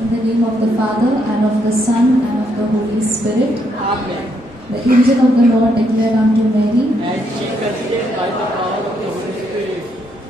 In the name of the Father, and of the Son, and of the Holy Spirit. Amen. The angel of the Lord declared unto Mary, And she conceived by the power of the Holy Spirit.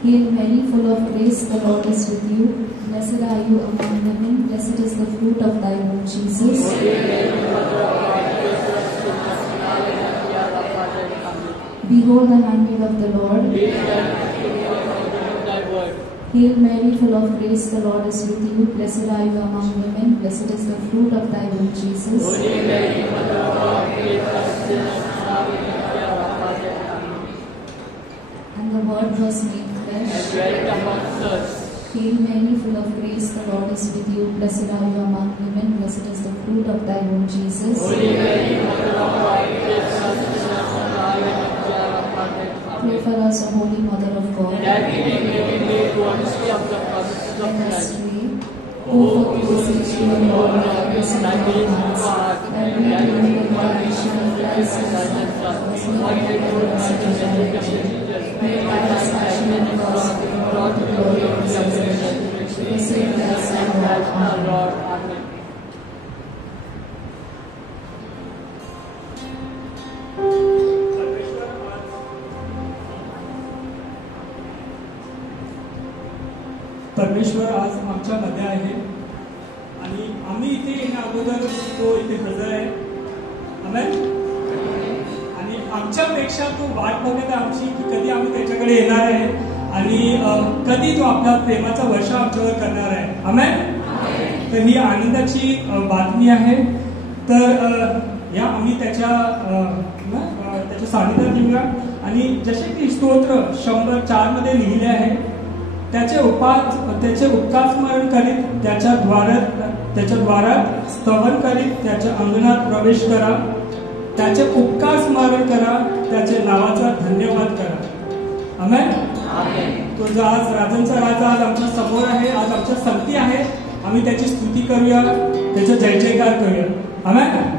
Hail Mary, full of grace, the Lord is with you. Blessed are you among women, blessed is the fruit of thy womb, Jesus. Holy Mary, Mother of God, pray for us sinners, now and at the hour of our death. Amen. Behold the handmaid of the Lord. Be done to me according to thy word. Hail Mary, full of grace, the Lord is with you. Blessed are you among women, blessed is the fruit of thy womb, Jesus. Holy Mary, Mother of God, pray for us sinners, now and at the hour of our death. Amen. And the Word was made And flesh. dwelt amongst us. Hail Mary, full of grace, the Lord is with you. Blessed are you among women, blessed is the fruit of thy womb, Jesus. Holy Mary, Mother of God, pray for us sinners, now and at the hour of our death. Pray Amen. for us, O Holy Mother of God. That we may be made worthy of the promises of Let us Christ. pray. O for beseech you, O Lord, have mercy on our hearts, and we in the incarnation of Christ Jesus, was made for us to charity. May by his passion and cross be brought to glory of his resurrection. We save thy Son, Lord. Our Amen. Lord. Amen. परमेश्वर आज आमच्या मध्ये आहे आणि आम्ही इथे येण्या अगोदर तो इथे हजर आहे. आमेन. आणि आमच्यापेक्षा तो वाट बघत आहे आमची की कधी आम्ही त्याच्याकडे येणार आहे आणि कधी तो आपला प्रेमाचा वर्षा आमच्यावर करणार आहे. आमेन. तर ही आनंदाची बातमी आहे. तर या आम्ही त्याच्या सानिध्यात येऊया आणि जसे की स्तोत्र 104 मध्ये लिहिले आहे त्याचे उपकार स्मरण करीत त्याच्या द्वारात स्तवन करीत त्याच्या अंगणात प्रवेश करा. त्याचे उपकार स्मरण करा, त्याच्या नावाचा धन्यवाद करा. आमेन. तो जो आज राजांचा राजा आज आमच्या समोर आहे, आज आमच्या संगती आहे, आम्ही त्याची स्तुती करूया, त्याचा जय जयकार करूया. आमेन.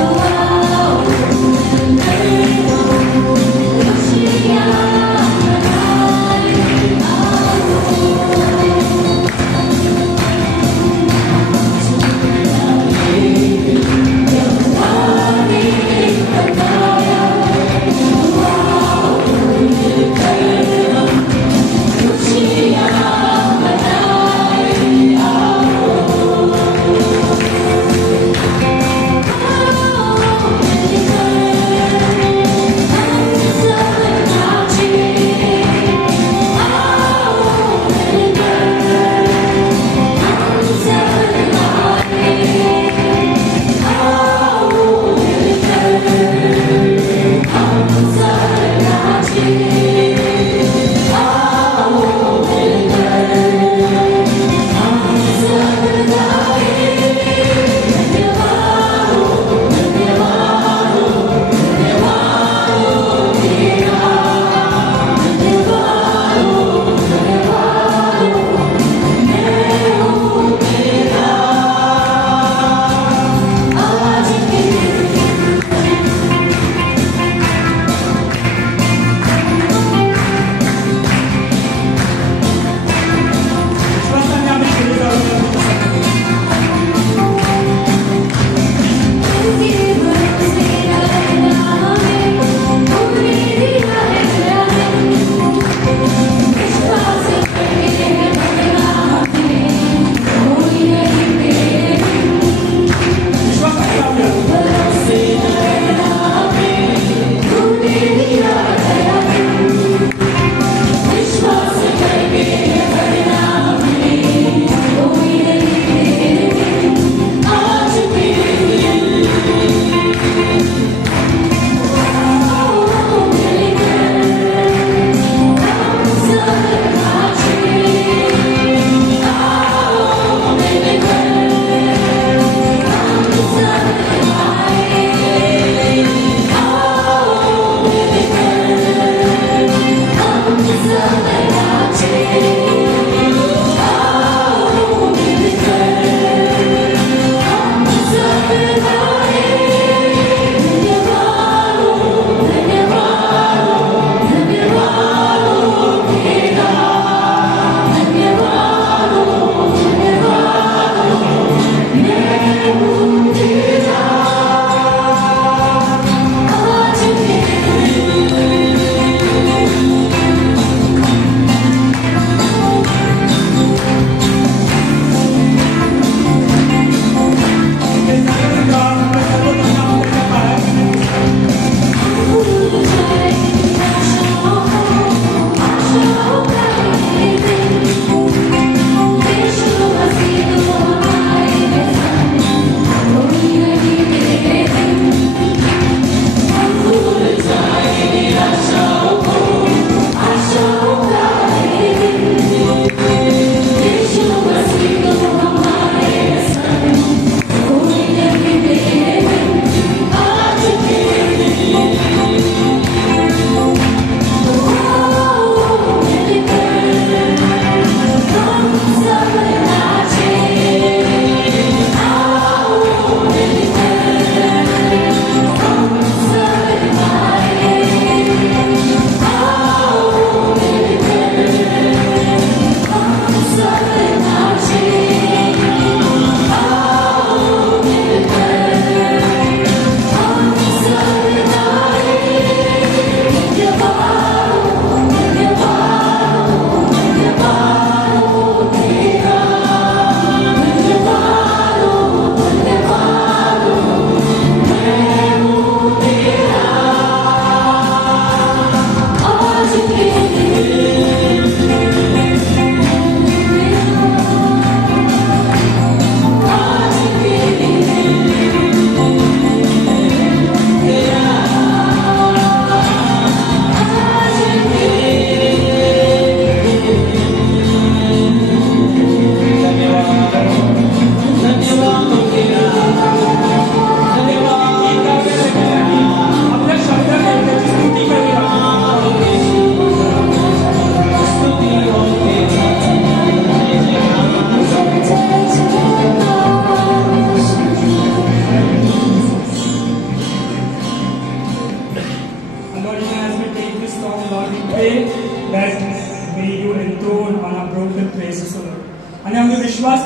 Oh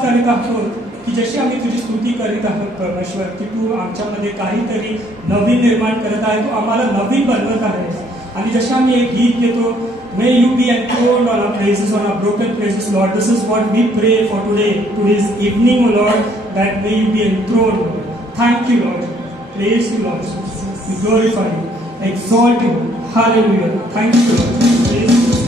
करीत आहोत की जशी आम्ही तुझी स्तुती करीत आहोत परमेश्वर, की तू आमच्यामध्ये काहीतरी नवीन निर्माण करत आहे, तू आम्हाला नवीन बनवत आहेस. आणि जसे आम्ही एक गीत घेतो, may you be enthroned on our praises, on our broken praises, Lord. This is what we pray for today's evening, O Lord, that may you be enthroned, Lord. Thank you, Lord. Praise you, Lord. We glorify you, exalt you. Hallelujah. Thank you, Lord. Praise you.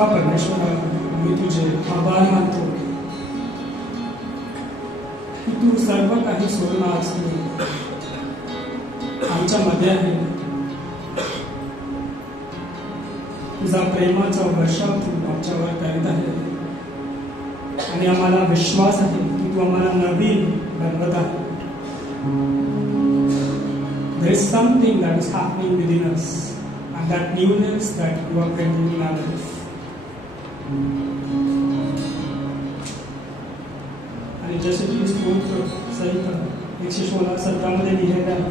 सखा परमेश्वरा, मी तुझे आभार मानतो की तू सर्व काही सोडून आज आमच्या मध्ये आहे. तुझा प्रेमाचा वर्षाव तू आमच्यावर करीत आहे आणि आम्हाला विश्वास आहे की तू आम्हाला नवीन बनवत आहे. There is something that is happening within us, and that newness that you are bringing in our life. आणि जसे की स्तोत्र सहित 116 मध्ये लिहिलेलं आहे,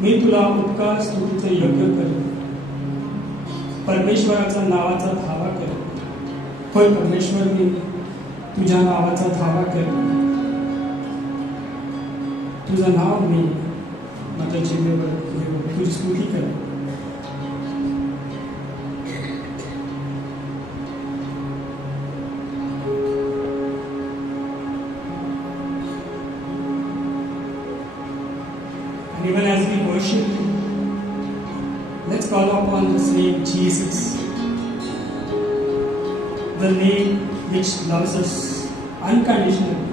मी तुला उपकार स्तुतीचे योग्य करेन, परमेश्वराच्या नावाचा धावा करेन. होय परमेश्वर, मी तुझ्या नावाचा धावा करेन. तुझं नाव मी माझ्या जिभेवर घेऊन तुझी स्तुती करेन. And even as we worship you, let's call upon this name Jesus, the name which loves us unconditionally,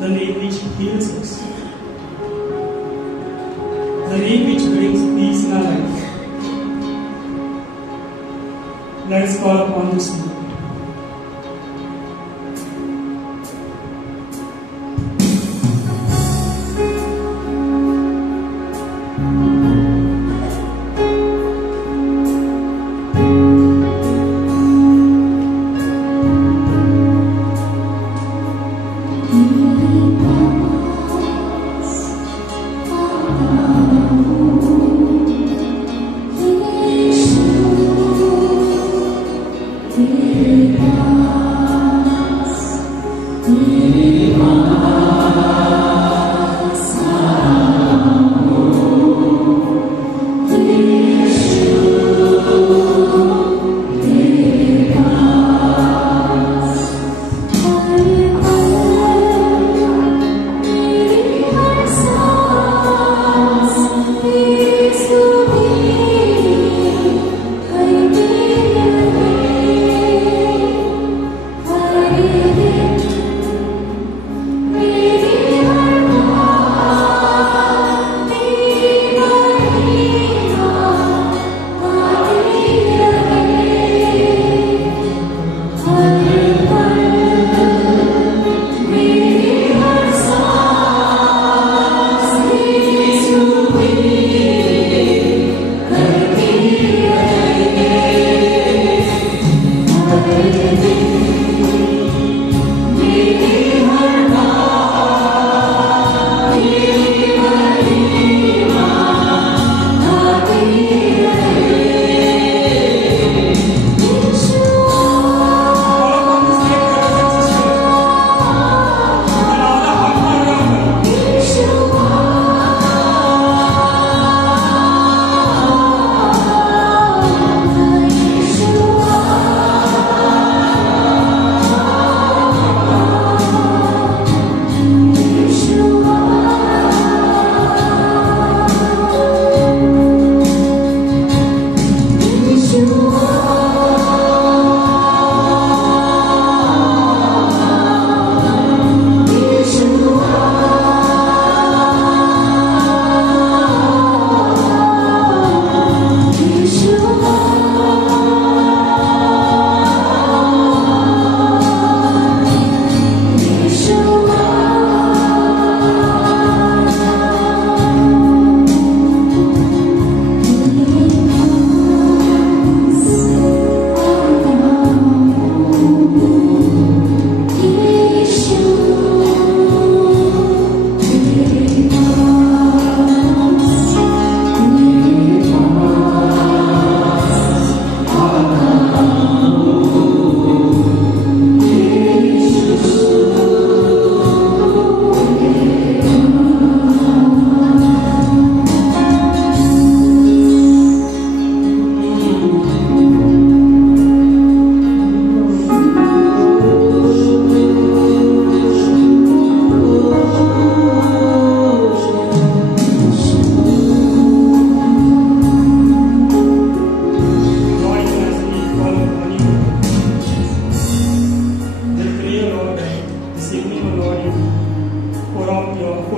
the name which heals us, the name which brings peace in our life. Let us call upon this name.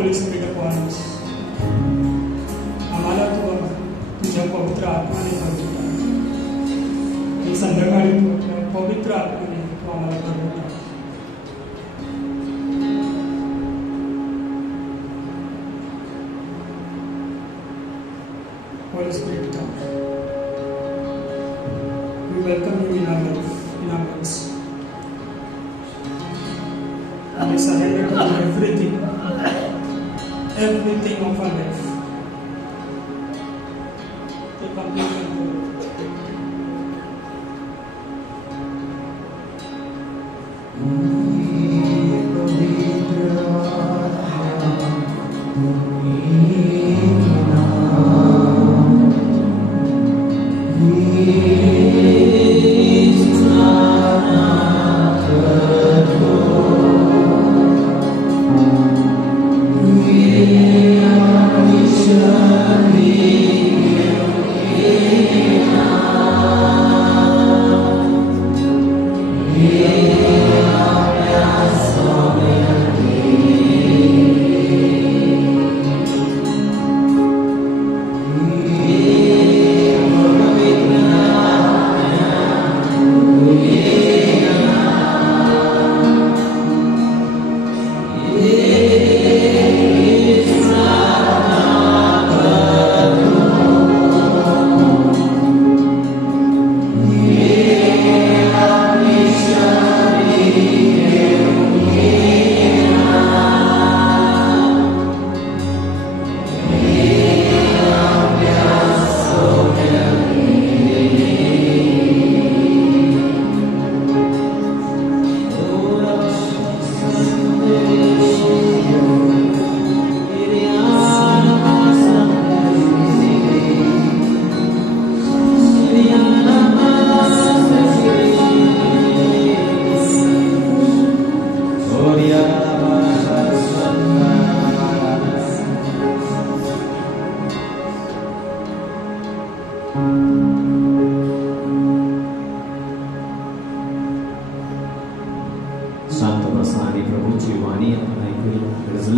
Holy Spirit upon us. आम्हाला तू तुझ्या पवित्र आत्म्याने भरून टाक. ही संध्याकाळी तू पवित्र आत्म्याने तू आम्हाला भरून टाक. Holy Spirit, come. We welcome you in our life, in our midst. We surrender to you everything of our life. Take complete control.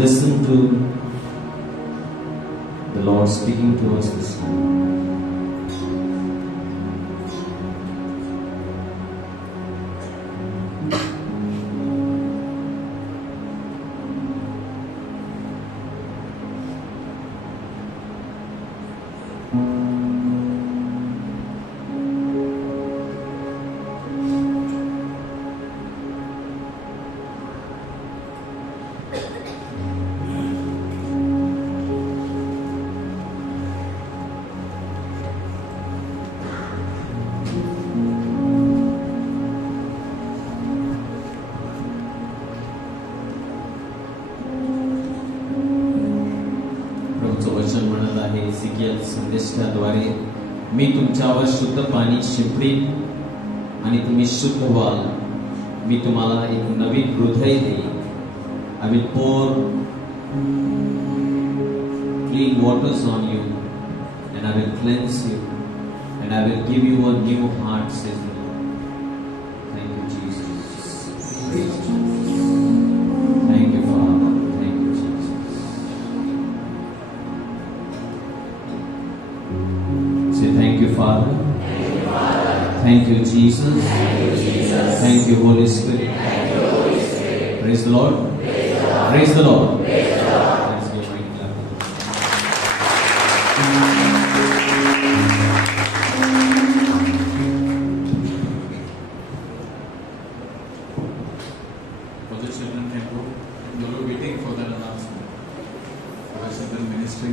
Listen to the Lord speaking to us this morning. वचन म्हणत आहे एझेकिएल संदेशाद्वारे, मी तुमच्यावर शुद्ध पाणी शिंपडीन आणि तुम्ही शुद्ध व्हाल. मी तुम्हाला एक नवीन हृदय देईन. I will pour clean waters on you and I will cleanse you and I will give you a new heart, says the Lord. Thank you, Jesus. Thank you, Father. Thank you, Jesus. Say thank you, Father. Thank you, Jesus. Thank you, Holy Spirit. Praise the Lord. Praise the Lord. Let's give my clap. For the children can go. We were waiting for that announcement. For the children ministry.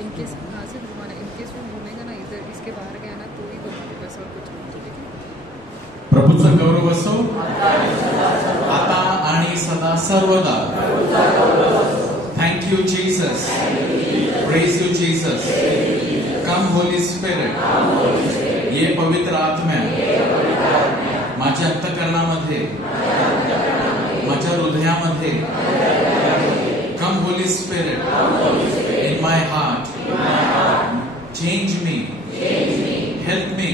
In case हाँ से घुमाना, in case वो घूमेगा ना इधर इसके बाहर गया ना तो ही घुमाते बस और कुछ नहीं. ठीक है. प्रभूचा गौरव असो आता आणि सदा सर्वदा. Thank you Jesus. Praise you Jesus. Come Holy spirit. ये पवित्र आत्म्या माझ्या अंतःकरणामध्ये, माझ्या हृदयामध्ये कम Holy Spirit in my heart. Change me. Help me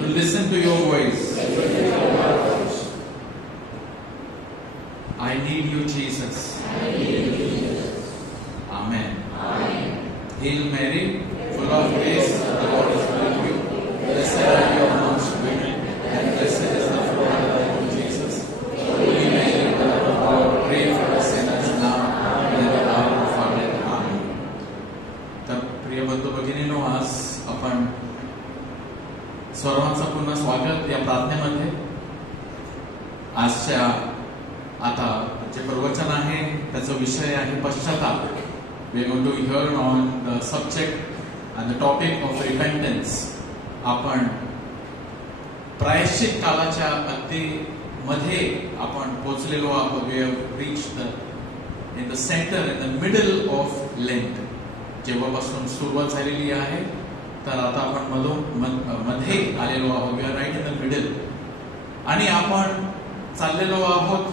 to listen to your voice. I need you, Jesus. Amen. Hail Mary, full of grace, the Lord is with you. Blessed are you amongst women, and blessed is the fruit of thy womb, Jesus. Holy Mary, Mother of God, pray for us sinners now and at the hour of our death. Amen. तर प्रिय बंधू भगिनींनो, आज आपण सर्वांचं पुन्हा स्वागत या प्रार्थनेमध्ये. आजच्या आता जे प्रवचन आहे त्याचा विषय आहे पश्चाताप. We are going to hear on the subject and the topic of repentance. आपण प्रायश्चित कालाच्या अगदी मध्ये आपण पोहोचलेलो आहोत. We have reached in the center, in the middle of Lent. जेव्हापासून सुरुवात झालेली आहे तर आता आपण मध्ये आलेलो आहोत. We are right in the middle. आणि आपण चाललेलो आहोत,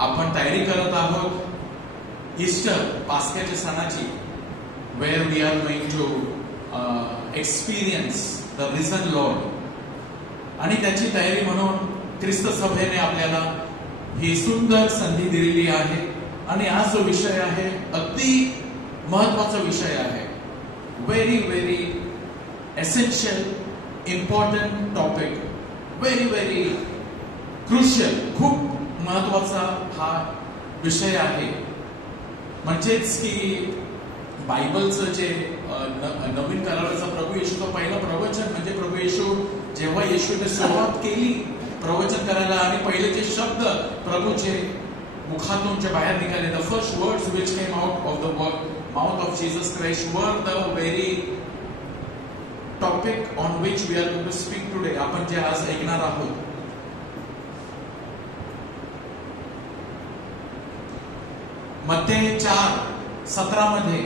आपण तयारी करत आहोत ईस्टर, पास्क्याच्या सणाची, where we are going to experience the risen Lord. आणि त्याची तयारी म्हणून ख्रिस्त सभेने आपल्याला ही सुंदर संधी दिलेली आहे. आणि आज जो विषय आहे अगदी महत्वाचा विषय आहे. Very very essential, important topic, very very crucial, खूप महत्वाचा हा विषय आहे. म्हणजेच की बायबलचं जे नवीन कराराचा प्रभू येशूचं पहिलं प्रवचन म्हणजे प्रभू येशू जेव्हा येशूने सुरुवात केली प्रवचन करायला आणि पहिले जे शब्द प्रभूचे मुखातून जे बाहेर निघाले, the first words which came out of the mouth of Jesus Christ were the very topic on which we are going to speak today. आपण जे आज ऐकणार आहोत. मत्ते 4:17 मध्ये,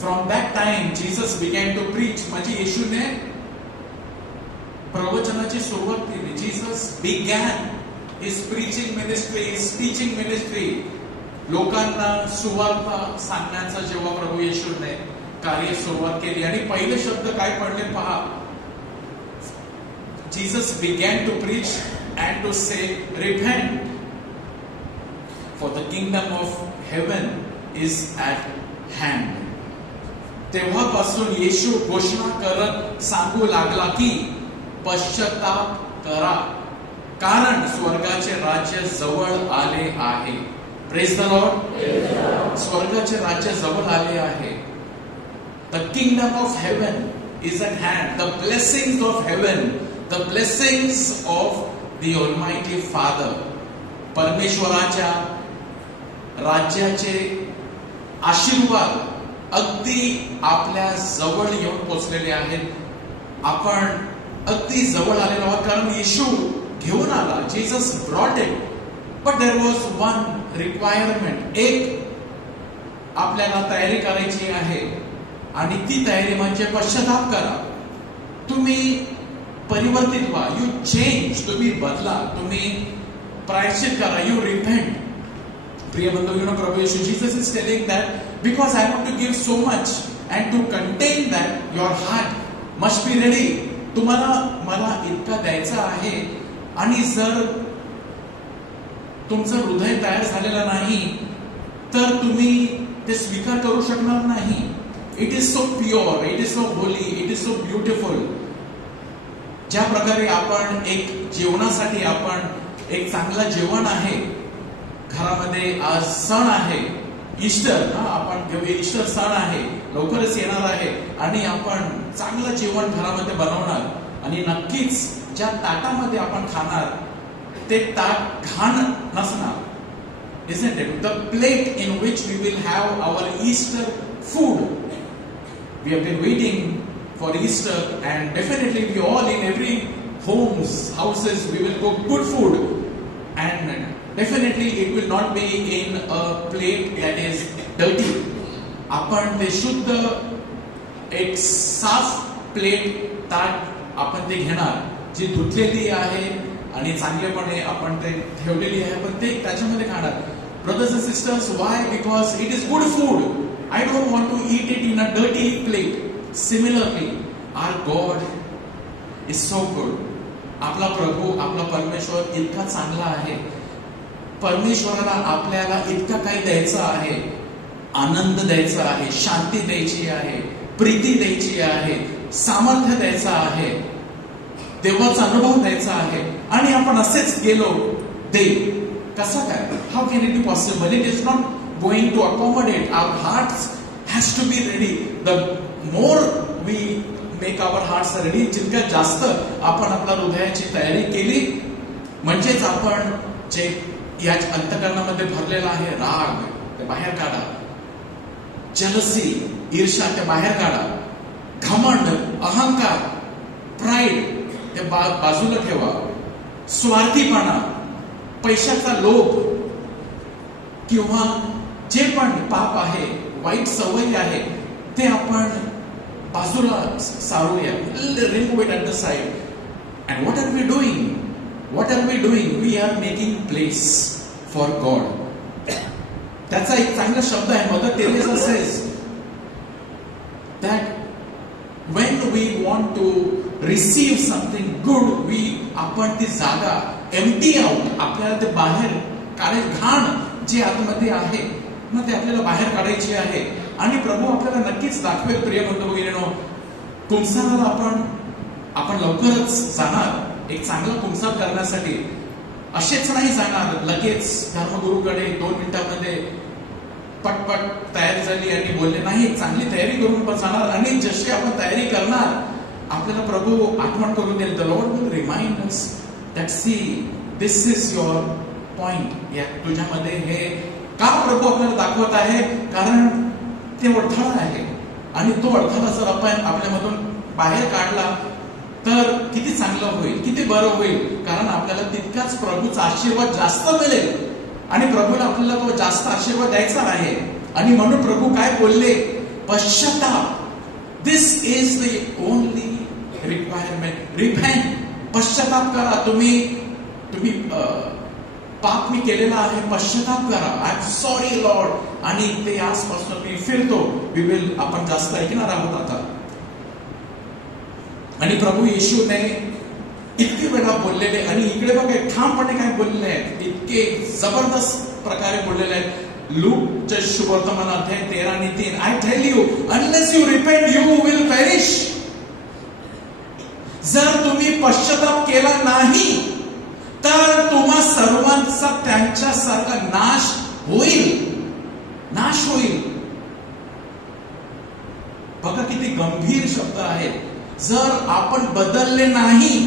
from that time Jesus began to preach, म्हणजे येशूने प्रवचनाची सुरुवात केली. Jesus began his preaching ministry, his teaching ministry. लोकांना सुवार्ता सांगण्याचा जेव्हा प्रभू येशूने कार्य सुरुवात केली आणि पहिले शब्द काय पडले पहा. Jesus began to preach and to say repent for the kingdom of heaven is at hand. तेव्हापासून येशू घोषणा करत सांगू लागला की पश्चाताप करा, कारण स्वर्गाचे राज्य जवळ आले आहे. Praise the Lord. स्वर्गाचे राज्य जवळ आले आहे. The kingdom of heaven is at hand. The blessings of haven, the blessings of the ऑलमायटी father. परमेश्वराच्या राज्याचे आशीर्वाद अगदी आपल्या जवळ येऊन पोचलेले आहेत. आपण अगदी जवळ आलेलो आहोत कारण येशू घेऊन आला. Jesus brought it. But there was one requirement. एक आपल्याला तयारी करायची आहे आणि ती तयारी म्हणजे पश्चाताप करा. तुम्ही परिवर्तित व्हा. You change. तुम्ही बदला. तुम्ही प्रायश्चित करा. You repent. प्रिय बंधू, प्रभू येशू, Jesus is telling that because I want to give so much and to contain that your heart must be ready. तुम्हाला मला इतका द्यायचा आहे आणि जर तुमचं हृदय तयार झालेलं नाही तर तुम्ही ते स्वीकार करू शकणार नाही. It is so pure, it is so Holy, it is so beautiful. ज्या प्रकारे आपण एक जेवणासाठी आपण एक चांगलं जेवण आहे, घरामध्ये आज सण आहे ईस्टर, आपण ईस्टर सण आहे, लवकरच येणार आहे आणि आपण चांगलं जेवण घरामध्ये बनवणार आणि नक्कीच ज्या ताटामध्ये आपण खाणार ते ताट घाण नसणार. Isn't it? The plate in which we will have our Easter food. We have been waiting for Easter and definitely we all in every houses we will cook good food and definitely it will not be in a plate that is dirty. आपण ते शुद्ध एक साफ plate ताट आपण ते घेणार जी धुतलेली आहे आणि चांगलेपणे आपण ते ठेवलेली आहे, पण ते त्याच्यामध्ये खाणार. Brothers and sisters, why? Because it is good food. I don't want to eat it in a dirty plate. Similarly, our God is so good. आपला प्रभू, आपला परमेश्वर इतका चांगला आहे. परमेश्वराला आपल्याला इतका काही द्यायचं आहे. आनंद द्यायचा आहे, शांती द्यायची आहे, प्रीती द्यायची आहे, सामर्थ्य द्यायचं आहे, देवाचा अनुभव द्यायचा आहे. आणि आपण असेच गेलो दे कसं काय? How can it be possible? It is not going to accommodate. Our hearts has to be ready. The more we make our hearts ready, जितक्या जास्त आपण आपल्या हृदयाची तयारी केली, म्हणजेच आपण जे या अंतःकरणामध्ये भरलेला आहे राग ते बाहेर काढा, जलसी ईर्ष्या ते बाहेर काढा, घमंड अहंकार प्राईड ते बाजूला ठेवा, स्वार्थीपणा, पैशाचा लोभ किंवा जे पण पाप आहे, वाईट सवयी आहे, ते आपण बाजूला सारूया. Remove it at the side. And what are we doing? What are we doing? We are making place for God. त्याचा एक चांगला शब्द आहे, Mother Teresa says that when we want to receive something good, आपण ती जागा empty out, आपल्याला ते बाहेर काढे, घाण जे आतमध्ये आहे ना ते आपल्याला बाहेर काढायची आहे. आणि प्रभू आपल्याला नक्कीच दाखवेल. प्रिय बंधू भगिनींनो, पुंसाला आपण लवकरच जाणार एक चांगला पुंसा करण्यासाठी. असेच नाही जाणार लगेच धर्मगुरूकडे 2 मिनिटांमध्ये पटपट तयारी झाली आणि बोलले नाही. चांगली तयारी करून पण जाणार. आणि जशी आपण तयारी करणार आपल्याला प्रभू आठवण करून देईल. The Lord will remind us that see this is your point. या तुझ्यामध्ये हे का प्रभू आपल्याला दाखवत आहे? कारण ते अडथळा आहे. आणि तो अडथळा जर आपण आपल्यामधून बाहेर काढला तर किती चांगलं होईल, किती बरं होईल. कारण आपल्याला तितकाच प्रभूचा आशीर्वाद जास्त मिळेल. आणि प्रभूला आपल्याला तो जास्त आशीर्वाद द्यायचा आहे. आणि म्हणून प्रभू काय बोलले? पश्चाताप. This is the only requirement. Repent. पश्चाताप करा. तुम्ही पाप मी केलेला आहे, पश्चाताप करा. I am sorry Lord. आणि ते आजपासून मी फिरतो. आपण जास्त ऐकणार आहोत आता. आणि प्रभू येशूने इतके वेळा बोललेले आणि इकडे बघा ठामपणे काय बोललेले आहेत, इतके जबरदस्त प्रकारे बोललेले आहेत. लूकच्या शुभवर्तमान अध्याय 13 आणि 3. I tell you unless you repent you will perish. जर तुम्ही पश्चाताप केला नाही तर तुम्हा सर्वांचा त्यांच्यासारखा नाश होईल. नाश होईल. बघा किती गंभीर शब्द आहेत. जर आपण बदलले नाही,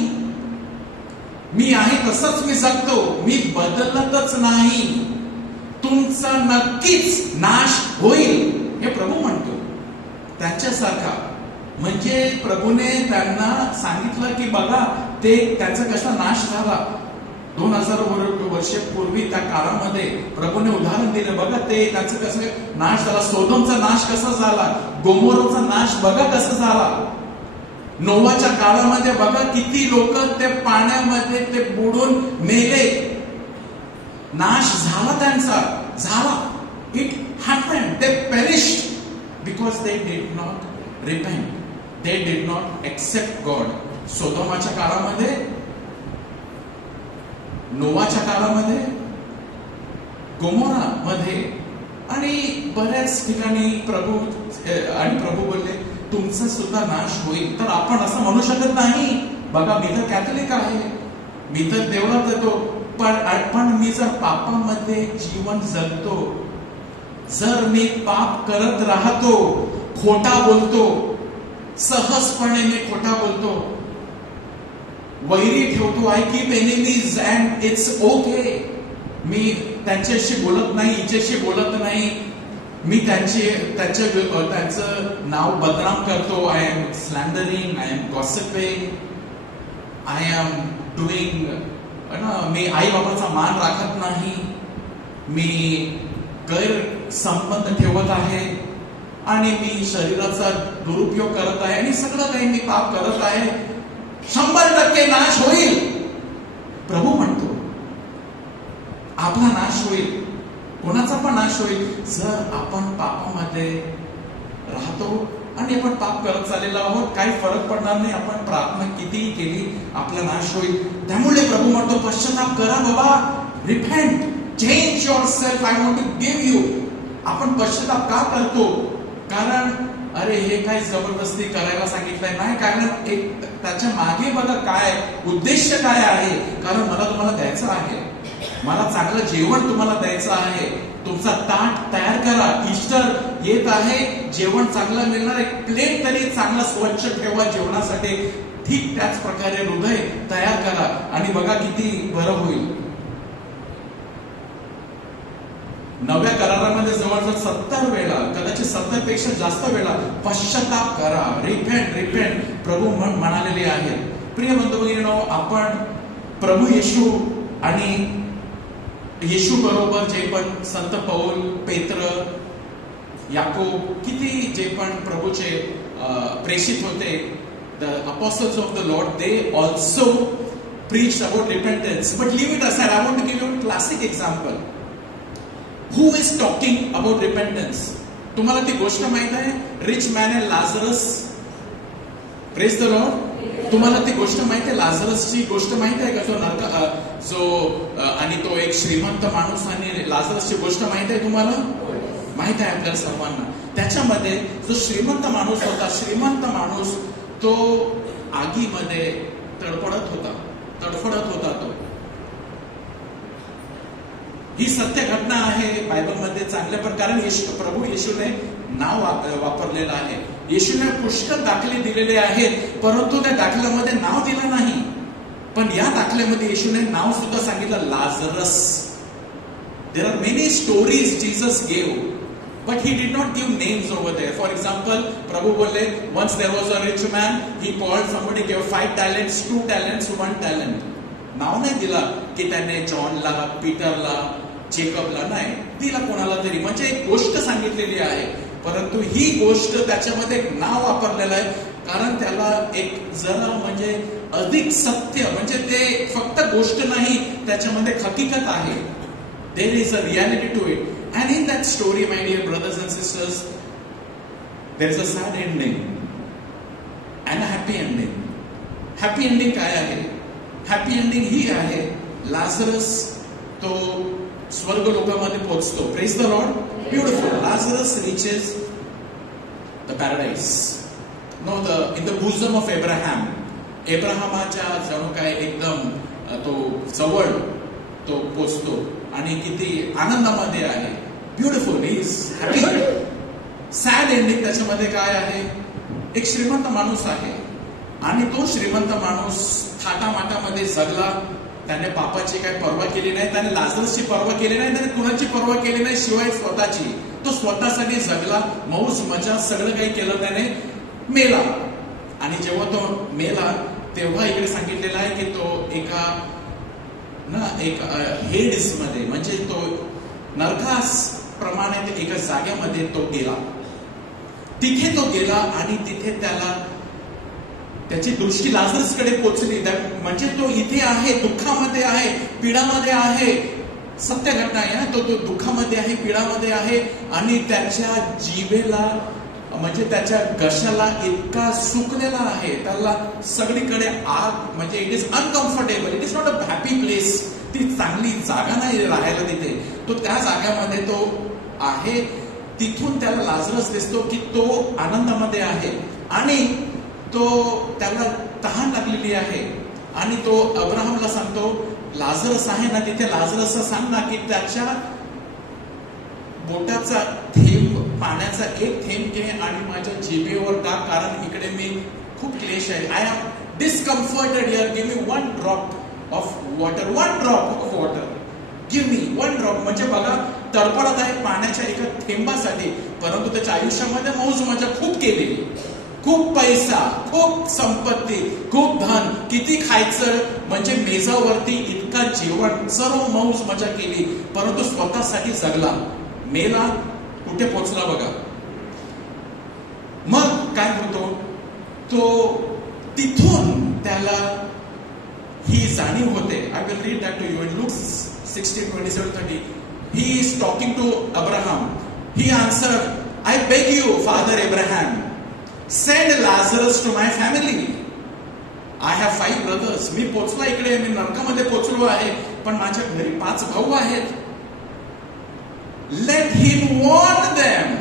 मी आहे तसंच मी जगतो, मी बदलतच नाही, तुमचा नक्कीच नाश होईल. हे प्रभू म्हणतो त्यांच्यासारखा. म्हणजे प्रभूने त्यांना सांगितलं की बघा ते त्यांचा कसा नाश झाला. 2000 वर्षापूर्वी त्या काळामध्ये प्रभूने उदाहरण दिलं. बघा ते त्यांचं कसं नाश झाला. सोदोमचा नाश कसा झाला, गोमोराचा नाश बघा कसा झाला. नोवाच्या काळामध्ये बघा किती लोक ते पाण्यामध्ये ते बुडून मेले. नाश झाला त्यांचा, झाला. It happened. They perished because they did not repent. They did not accept God. सोदोमाच्या काळामध्ये, नोवाच्या काळामध्ये, गोमोरा मध्ये आणि बऱ्याच ठिकाणी प्रभू बोलले तुमचा सुद्धा नाश होईल. तर आपण असं म्हणू शकत नाही. बघा मी तर कॅथलिक आहे, मी तर देवळात येतो, पण मी जर पापामध्ये जीवन जगतो, जर मी पाप करत राहतो, खोटा बोलतो, सहजपणे मी खोटा बोलतो, वैरी ठेवतो, I keep enemies and it's okay, मी त्यांच्याशी बोलत नाही, हिच्याशी बोलत नाही, मी त्यांचं नाव बदनाम करतो, I am slandering, I am gossiping, I am doing, मी आई बाबाचा मान राखत नाही, मी गैरसंबंध ठेवत आहे आणि मी शरीराचा दुरुपयोग करत आहे आणि सगळं काही मी पाप करत आहे, 100% नाश होईल. प्रभू म्हणतो आपला नाश होईल. कोणाचा पण नाश होईल जर आपण पापामध्ये राहतो आणि आपण पाप करत चाललेलो आहोत. काही फरक पडणार नाही. आपण प्रार्थना कितीही केली आपला नाश होईल. त्यामुळे प्रभू म्हणतो पश्चाताप करा बाबा, repent, change your self, I want to give you. आपण पश्चाताप का करतो? कारण अरे हे काय जबरदस्ती करायला सांगितलंय नाही, कारण एक त्याच्या मागे बघा काय उद्देश काय आहे. कारण मला तुम्हाला द्यायचं आहे, मला चांगलं जेवण तुम्हाला द्यायचं आहे. तुमचा ताट तयार करा. ईस्टर येत आहे, जेवण चांगलं मिळणार. एक प्लेट तरी चांगला स्वच्छ ठेवा जेवणासाठी. ठीक त्याच प्रकारे हृदय तयार करा आणि बघा किती बरं होईल. नव्या करारामध्ये जवळजवळ 70 वेळा, कदाचित 70 पेक्षा जास्त वेळा पश्चाताप करा, रिपेंट रिपेंट प्रभू म्हणालेले आहेत. प्रिय बंधू भगिनींनो, आपण प्रभू येशू आणि येशू बरोबर जे पण संत पौल, पेत्र, याकोब, किती जे पण प्रभूचे प्रेषित होते, the apostles of the Lord, they also preached about repentance. But leave it aside, I want to give you a classic example. Who is talking about repentance? तुम्हाला ती गोष्ट माहित आहे, rich man and Lazarus. Praise the Lord. तुम्हाला ती गोष्ट माहिती आहे, लाझरसची गोष्ट माहिती आहे का? आणि तो एक श्रीमंत माणूस आणि लाझरसची गोष्ट माहिती आहे तुम्हाला? माहित आहे आपल्याला सर्वांना. त्याच्यामध्ये जो श्रीमंत माणूस होता, श्रीमंत माणूस तो आगीमध्ये तडफडत होता तो. ही सत्य घटना आहे बायबलमध्ये चांगल्या प्रकारे. प्रभू येशूने नाव वापरलेलं आहे. येशूने पुष्कळ दाखले दिलेले आहेत, परंतु त्या दाखल्यामध्ये नाव दिलं नाही. पण या दाखल्यामध्ये येशूने नाव सुद्धा सांगितलं, Lazarus. There are many stories Jesus gave, but he did not give names over there. For example, प्रभू बोलले, once there was a rich man, he called somebody, gave 5 talents, 2 talents, 1 talent. नाव नाही दिला की त्याने जॉनला, पीटरला, जेकबला, नाही दिला कोणाला तरी. म्हणजे एक गोष्ट सांगितलेली आहे, परंतु ही गोष्ट त्याच्यामध्ये एक नाव वापरलेलं आहे. कारण त्याला एक जरा म्हणजे अधिक सत्य, म्हणजे ते फक्त गोष्ट नाही, त्याच्यामध्ये हकीकत आहे. There is a reality to it. And in that story, my dear brothers and sisters, there is a sad ending and a happy ending. Happy ending काय आहे? Happy ending ही आहे, लाझरस तो स्वर्ग लोकांमध्ये पोहोचतो. Praise the Lord. Beautiful. Lazarus reaches the paradise. No, in the bosom of Abraham. एब्राहमाच्या जणू काय एकदम तो जवळ तो पोचतो आणि किती आनंदामध्ये आहे. Beautiful. He is happy. Sad ending त्याच्यामध्ये काय आहे? एक श्रीमंत माणूस आहे आणि तो श्रीमंत माणूस थाटामाटामध्ये जगला. त्याने पापाची काही पर्वा केली नाही, त्याने लाझरसची पर्वा केली नाही, त्याने कुणाची पर्वा केली नाही शिवाय स्वतःची. तो स्वतःसाठी जगला, मौज मजा सगळं काही केलं, त्याने मेला. आणि जेव्हा तो मेला तेव्हा इकडे सांगितलेलं आहे की तो एका एक हेड्स मध्ये, म्हणजे तो नरकास प्रमाणे एका जागेमध्ये तो गेला. तिथे तो गेला आणि तिथे त्याला त्याची दृष्टी लाझरसकडे पोचली. म्हणजे तो इथे आहे, दुःखामध्ये आहे, पीडामध्ये आहे. सत्य घटना आहे. तो दुःखामध्ये आहे, पीडामध्ये आहे आणि त्याच्या जीवेला म्हणजे त्याच्या घशाला इतका सुकलेला आहे, त्याला सगळीकडे आग, म्हणजे it is uncomfortable. It is not a happy place. ती चांगली जागा नाही राहायला तिथे. तो त्या जागेमध्ये तो आहे. तिथून त्याला लाझरस दिसतो की तो आनंदामध्ये आहे आणि तो त्याला तहान लागलेली आहे आणि तो अब्राहमला सांगतो, लाझरस आहे ना तिथे, लाझरस सांग ना की त्याच्या बोटाचा थेंब, पाण्याचा एक थेंब घे आणि माझ्या जिभेवर टाक, कारण इकडे मी खूप क्लेश आहे. I am discomforted here. Give me 1 drop of water. 1 drop of water. Give me 1 drop. म्हणजे बघा, तडफडत आहे पाण्याच्या एका थेंबासाठी. परंतु त्याच्या आयुष्यामध्ये मौज मजा खूप केली, खूप पैसा, खूप संपत्ती, खूप धन, किती खायचं, म्हणजे मेजावरती इतका जेवण, सर्व मौज मजा केली, परंतु स्वतःसाठी जगला, मेला, कुठे पोचला बघा. मग काय होतो, तो तिथून त्याला ही जाणीव होते. I will read that to you in Luke 16:27-30. he is talking to Abraham. He answered, I beg you, Father Abraham, send Lazarus to my family. I have 5 brothers. मी पोचला इकडे, मी नरकामध्ये पोचलो आहे, पण माझ्या घरी 5 भाऊ आहेत. Let him warn them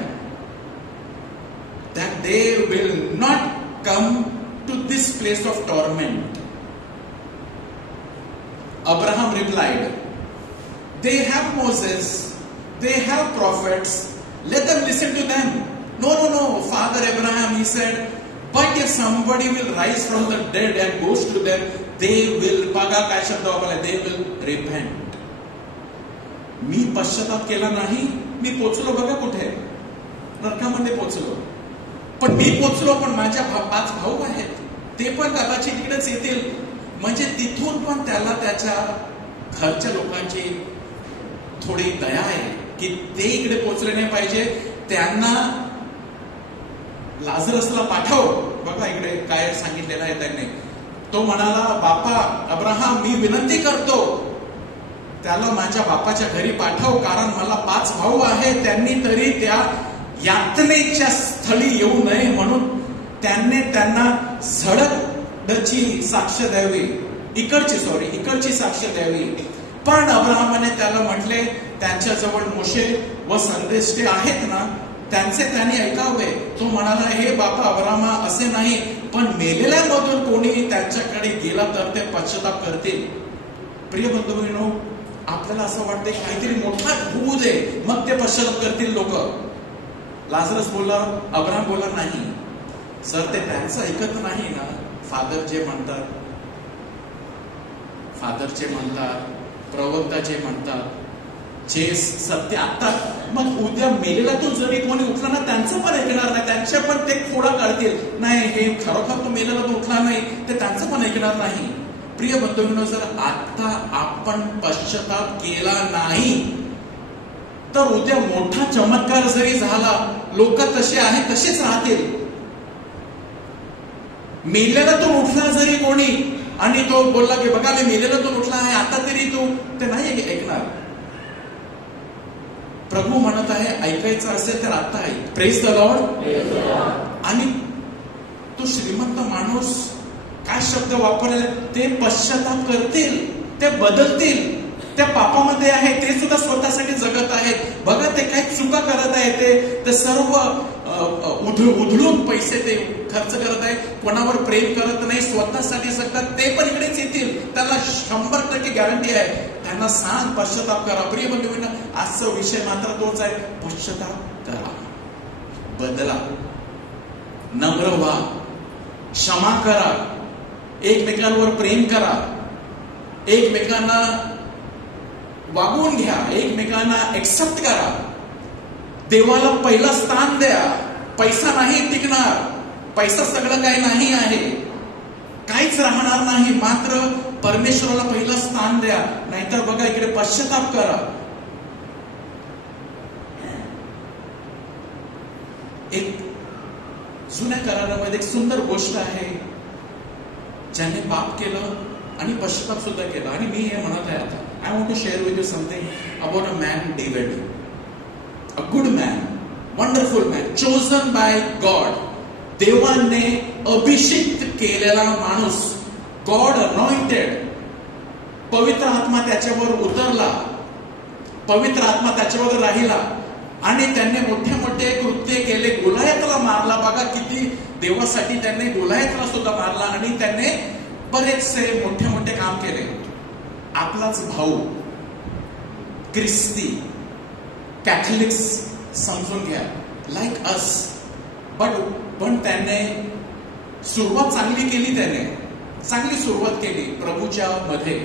that they will not come to this place of torment. Abraham replied, they have Moses, they have prophets, let them listen to them. No, Father Abraham, he said, but if somebody will rise from the dead and goes to them, they will, बघा काय शब्द वापरला, they will repent. मी पश्चाताप केला नाही, मी पोचलो बघा कुठे, नरकामध्ये पोचलो. पण मी पोचलो, पण माझ्या 5 भाऊ आहेत, ते पण कदाचित इकडेच येतील. म्हणजे तिथून पण त्याला त्याच्या घरच्या लोकांची थोडी दया आहे की ते इकडे पोचले नाही पाहिजे. त्यांना लाजरसला पाठव. बघा इकडे काय सांगितलेलं आहे त्यांनी. तो म्हणाला, बापा अब्राहम, मी विनंती करतो, त्याला माझ्या बापाच्या घरी पाठव, कारण मला 5 भाऊ आहेत. त्यांनी तरी त्या यातनेच्या स्थळी येऊ नये म्हणून त्यांना सडकची साक्ष द्यावी, इकडची साक्ष द्यावी. पण अब्राहमाने त्याला म्हटले, त्यांच्याजवळ मोशे व संदेष्टे आहेत ना, त्यांचे त्यांनी ऐकावे. तो म्हणाला, हे बापा अब्राहमा, असे नाही, पण मेलेल्यामधून कोणी त्यांच्याकडे गेला तर ते पश्चाताप करतील. प्रिय बंधूंनो, आपल्याला असं वाटतंय काहीतरी मोठा होऊ दे, मग ते पश्चाताप करतील लोक. लाजरस बोला, अब्राहम बोला, नाही सर, ते त्यांचं ऐकत नाही ना. फादर जे म्हणतात, प्रवक्ता जे म्हणतात, जे सत्य आता, मग उद्या मेलेल्यातून जरी कोणी उठला ना, त्यांचं पण ऐकणार नाही. त्यांच्या पण ते खोडा काढतील. नाही, हे खरोखर तो मेलेल्यातून उठला नाही, ते त्यांचं पण ऐकणार नाही. प्रिय बंधूंनो, जर आता आपण पश्चाताप केला नाही तर उद्या मोठा चमत्कार जरी झाला, लोक तसे आहेत तसेच राहतील. मेलेल्यातून उठला जरी कोणी आणि तो बोलला की बघा मी मेलेल्यातून उठला आहे, आता तरी तू, ते नाही ऐकणार. प्रभू म्हणत आहे, ऐकायचं असेल तर आता ऐक. Praise the Lord. आणि तो श्रीमंत माणूस काय शब्द वापरले, ते पश्चाताप करतील, ते बदलतील. त्या पापामध्ये आहे, ते सुद्धा स्वतःसाठी जगत आहेत. बघा ते काय चुका करत आहेत, ते सर्व उधळून पैसे ते खर्च करत आहे, कोणावर प्रेम करत नाही, स्वतःसाठी जगतात. ते पण इकडेच येतील, त्याला 100% गॅरंटी आहे. त्यांना सांग पश्चाताप करा. प्रिय बंधूंनो, आजचा विषय मात्र तोच आहे, पश्चाताप करा, बदला, नम्र व्हा, क्षमा करा, एकमेकांवर प्रेम करा, एकमेकांना वागून घ्या, एकमेकांना एक्सेप्ट करा. देवाला पहिलं स्थान द्या. पैसा नाही टिकणार, पैसा सगळं काही नाही आहे, काहीच राहणार नाही. मात्र परमेश्वराला पहिलं स्थान द्या, नाहीतर बघा इकडे पश्चाताप करा. एक जुन्या करारामध्ये एक सुंदर गोष्ट आहे, ज्याने पाप केलं आणि पश्चाताप सुद्धा केला. आणि मी हे म्हणत आहे आता, I want to share with you something about a man, David. A good man, wonderful man, chosen by God. देवाने अभिषिक्त केलेला माणूस, God anointed. पवित्र आत्मा त्याच्यावर उतरला, पवित्र आत्मा त्याच्यावर राहिला आणि त्यांनी मोठे मोठे कृत्य केले. गोलायतला मारला. बघा किती देवासाठी त्यांनी गोलायतला सुद्धा मारला आणि त्यांनी बरेचसे मोठे मोठे काम केले. आपलाच भाऊ, ख्रिस्ती, कॅथलिक्स समजून घ्या, लाईक अस, पण त्याने सुरुवात चांगली केली, त्याने चांगली सुरुवात केली प्रभूच्या मध्ये.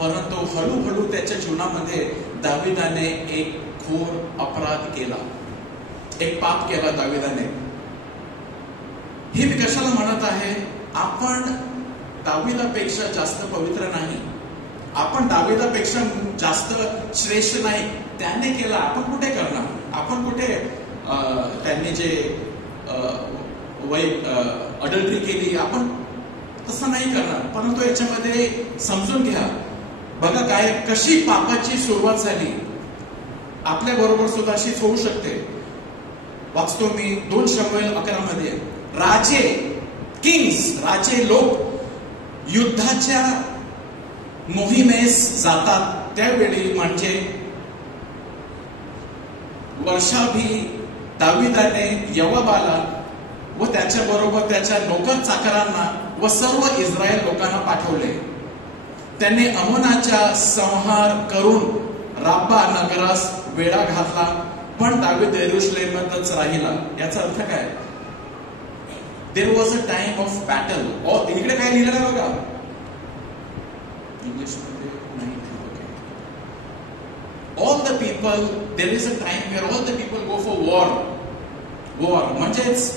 परंतु हळूहळू त्याच्या जीवनामध्ये दाविदाने एक घोर अपराध केला, एक पाप केला दाविदाने. हे मी कशाला म्हणत आहे, आपण दाविदापेक्षा जास्त पवित्र नाही, आपण दाविदापेक्षा जास्त श्रेष्ठ नाही. त्याने केला, आपण कुठे करणार? आपण कुठे त्यांनी जे अडल्टरी केली, आपण तसं नाही करणार. परंतु याच्यामध्ये समजून घ्या, बघा काय कशी पापाची सुरुवात झाली. आपल्या बरोबर सुद्धा अशीच होऊ शकते. वाचतो मी 2 शमूएल 11 मध्ये, राजे, किंग्स, राजे लोक युद्धाच्या मोहिमेस जातात त्यावेळी म्हणजे वर्षाभी दाविदाने योआबाला व त्याच्या बरोबर त्याच्या नोकर चाकरांना व सर्व इस्रायल लोकांना पाठवले. त्याने अमोनाचा संहार करून राब्बा नगरास वेढा घातला, पण दावीद यरूशलेमातच राहिला. याचा अर्थ काय? There was a time of battle. इकडे काय लिहिलं आहे बघा, इंग्लिश मध्ये नाही. All the people, there is a time where all the people go for war. War म्हणजेच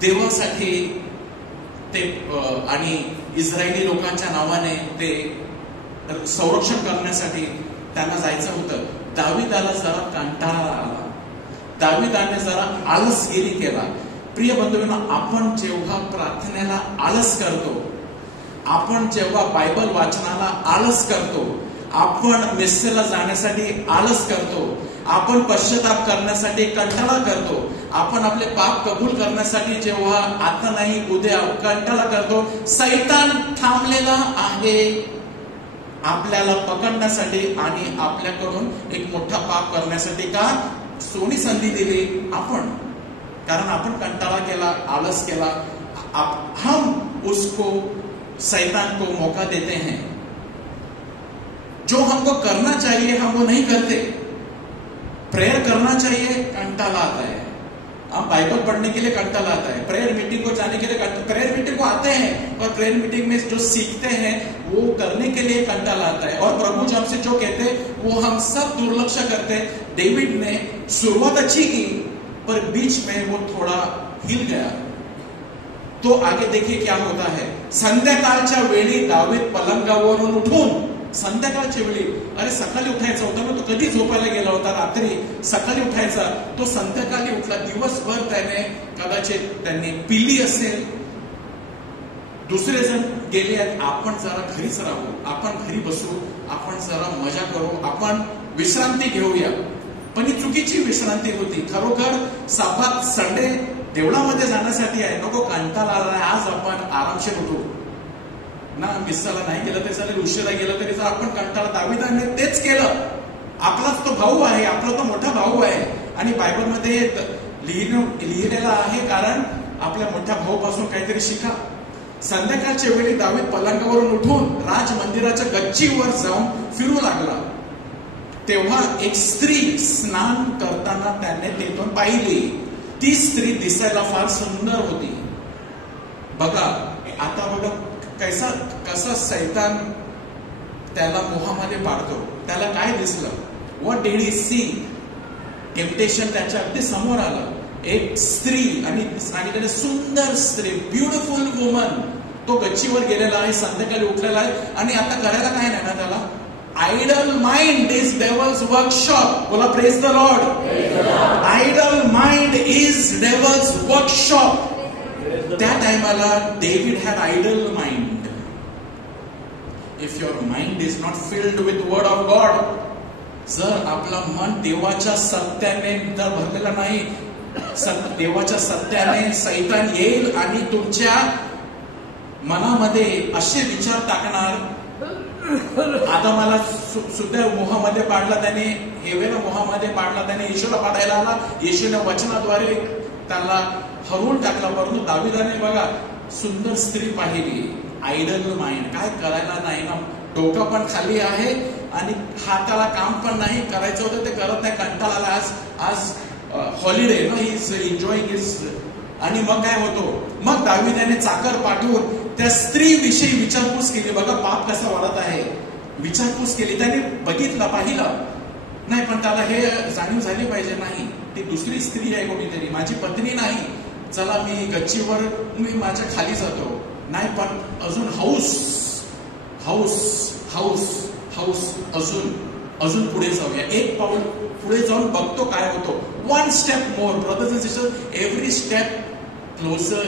देवासाठी ते आणि इस्रायली लोकांच्या नावाने ते संरक्षण करण्यासाठी त्यांना जायचं होतं. दाविदाला जरा कंटाळा आला, दाविदाने जरा आलसगिरी केला. प्रिय बंधूंनो, आपण जेव्हा प्रार्थनेला आळस करतो, आपण जेव्हा बायबल वाचनाला आळस करतो, आपण मेसेजला जाण्यासाठी आळस करतो, आपण पश्चाताप करण्यासाठी कंटाळा करतो, आपण आपले पाप कबूल करण्यासाठी जेव्हा आता नाही उद्या कंटाळा करतो, सैतान थांबलेला आहे आपल्याला पकडण्यासाठी आणि आपल्याकडून एक मोठा पाप करण्यासाठी. का? सोनी संधी दिली आपण, कारण आपण कंटाळा केला, आलस केला. हम उसको, शैतान को मौका देते हैं. जो हमको करना चाहिए हम वो नहीं करते. प्रेयर करना चाहिए, कंटाला आता है. हम बाइबल पढ़ने के लिए कंटाला आता है. प्रेयर मीटिंग को जाने के लिए प्रेयर मीटिंग को आते हैं और प्रेयर मीटिंग में जो सीखते हैं वो करने के लिए कंटाला आता है. और प्रभु जी हमसे जो कहते हैं वो हम सब दुर्लक्ष करते हैं. डेविड ने शुरुआत अच्छी की पर बीच में वो थोड़ा हिल गया. तो आगे देखिए क्या होता है. संध्याकाळच्या वेळी दावीद पलंगावरून उठून, संध्याकाळच्या वेळी, अरे सकाळी उठायचा होता ना, तो कधी झोपायला गेला होता, रात्री सकाळी उठायचा, तो संध्याकाळी उठला. दिवसभर त्याने कदाचित त्यांनी पिली असेल, दुसरे जण गेले आहेत. आपण जरा घरीच राहू, आपण घरी बसू, आपण जरा मजा करू, आपण विश्रांती घेऊया. पण ही चुकीची विश्रांती होती. खरोखर साबात संडे देवळामध्ये जाण्यासाठी आहे. नको कंटाळा आलाय, आज आपण आरामशीर होतो ना, मिसाला नाही गेलं तरी चालेल, उशिरा गेलं तरी आपण कंटाळा. दाविदाने तेच केलं. आपलाच तो भाऊ आहे, आपला तो मोठा भाऊ आहे आणि बायबलमध्ये लिहिलेला आहे, कारण आपल्या मोठ्या भाऊपासून काहीतरी शिका. संध्याकाळच्या वेळी दावीद पलंगावरून उठून राज मंदिराच्या गच्चीवर जाऊन फिरू लागला. तेव्हा एक स्त्री स्नान करताना त्याने तिथून पाहिली. ती स्त्री दिसायला फार सुंदर होती. बघा आता, बघा कसा सैतान त्याला मोहामध्ये पाडतो. त्याला काय दिसलं? What did he see? Temptation त्याच्या अगदी समोर आलं. एक स्त्री, आणि सांगितलेलं सुंदर स्त्री, ब्युटिफुल वुमन. तो गच्चीवर गेलेला आहे, संध्याकाळी उठलेला आहे आणि आता करायला काय नाही ना त्याला. Idle mind is devil's workshop. बोला praise the Lord. Idle mind is devil's workshop. त्या टाइमाला David had idle mind. If your mind is not filled with word of God, जर आपलं मन देवाच्या सत्याने जर भरलेलं नाही, देवाच्या सत्याने, सैतान येईल आणि तुमच्या मनामध्ये असे विचार टाकणार. आता मला सुद्धा मोहामध्ये पाडला त्याने, हेवेला मोहामध्ये पाडला त्याने, येशूला पाडायला आला, येशूने वचनाद्वारे त्याला हरवून टाकला. परंतु दाविदाने बघा सुंदर स्त्री पाहिली. आयडल माइंड, काय करायला नाही ना, डोकं पण खाली आहे आणि हाताला काम पण नाही, करायचं होतं ते करत नाही, कंटाळाला. आज हॉलिडे ना, ही इज एन्जॉईंग इज. आणि मग काय होतो, मग दाविदाने चाकर पाठवून त्या स्त्री विषयी विचारपूस केली. बघा पाप कसा वाढत आहे. विचारपूस केली, त्याने बघितलं, पाहिलं नाही, पण त्याला हे जाणीव झाली पाहिजे, नाही ती दुसरी स्त्री आहे कोणीतरी, माझी पत्नी नाही. चला मी गच्चीवर, मी माझ्या खाली जातो. नाही, पण अजून हाऊस हाऊस हाऊस हाऊस, अजून पुढे जाऊया. एक पाऊल पुढे जाऊन बघतो काय होतो. One step more. Brothers and sisters, every step closer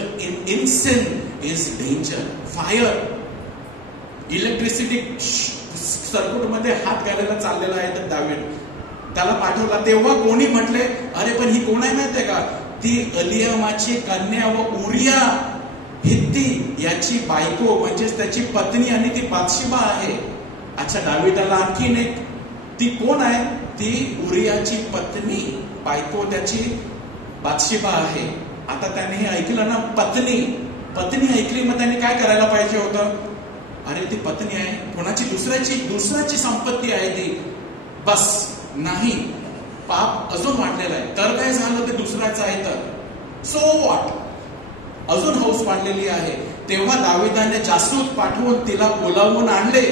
in sin is danger. Fire. Electricity circuit मध्ये हात घालायला चाललेला आहे तर दावीद त्याला पाठवला. तेव्हा कोणी म्हटले, अरे पण ही कोण आहे माहितीये का, ती अलियामाची कन्या व उरिया हित्ती याची बायको, म्हणजेच त्याची पत्नी, आणि ती बातशिबा आहे. अच्छा, दाविदाला आणखीन एक, ती कोण आहे, ती उरियाची पत्नी, बायको त्याची बातशिबा आहे. आता त्याने हे ऐकलं ना, पत्नी ऐकली, मग त्याने काय करायला पाहिजे होतं, अरे ती पत्नी आहे, कोणाची, दुसऱ्याची संपत्ती आहे ती, बस नाही, पाप अजून वाढलेला आहे. तर काय झालं, ते दुसऱ्याचं आहे तर सो व्हॉट, अजून हौस वाढलेली आहे. तेव्हा दाविदाने जासूस पाठवून तिला बोलावून आणले.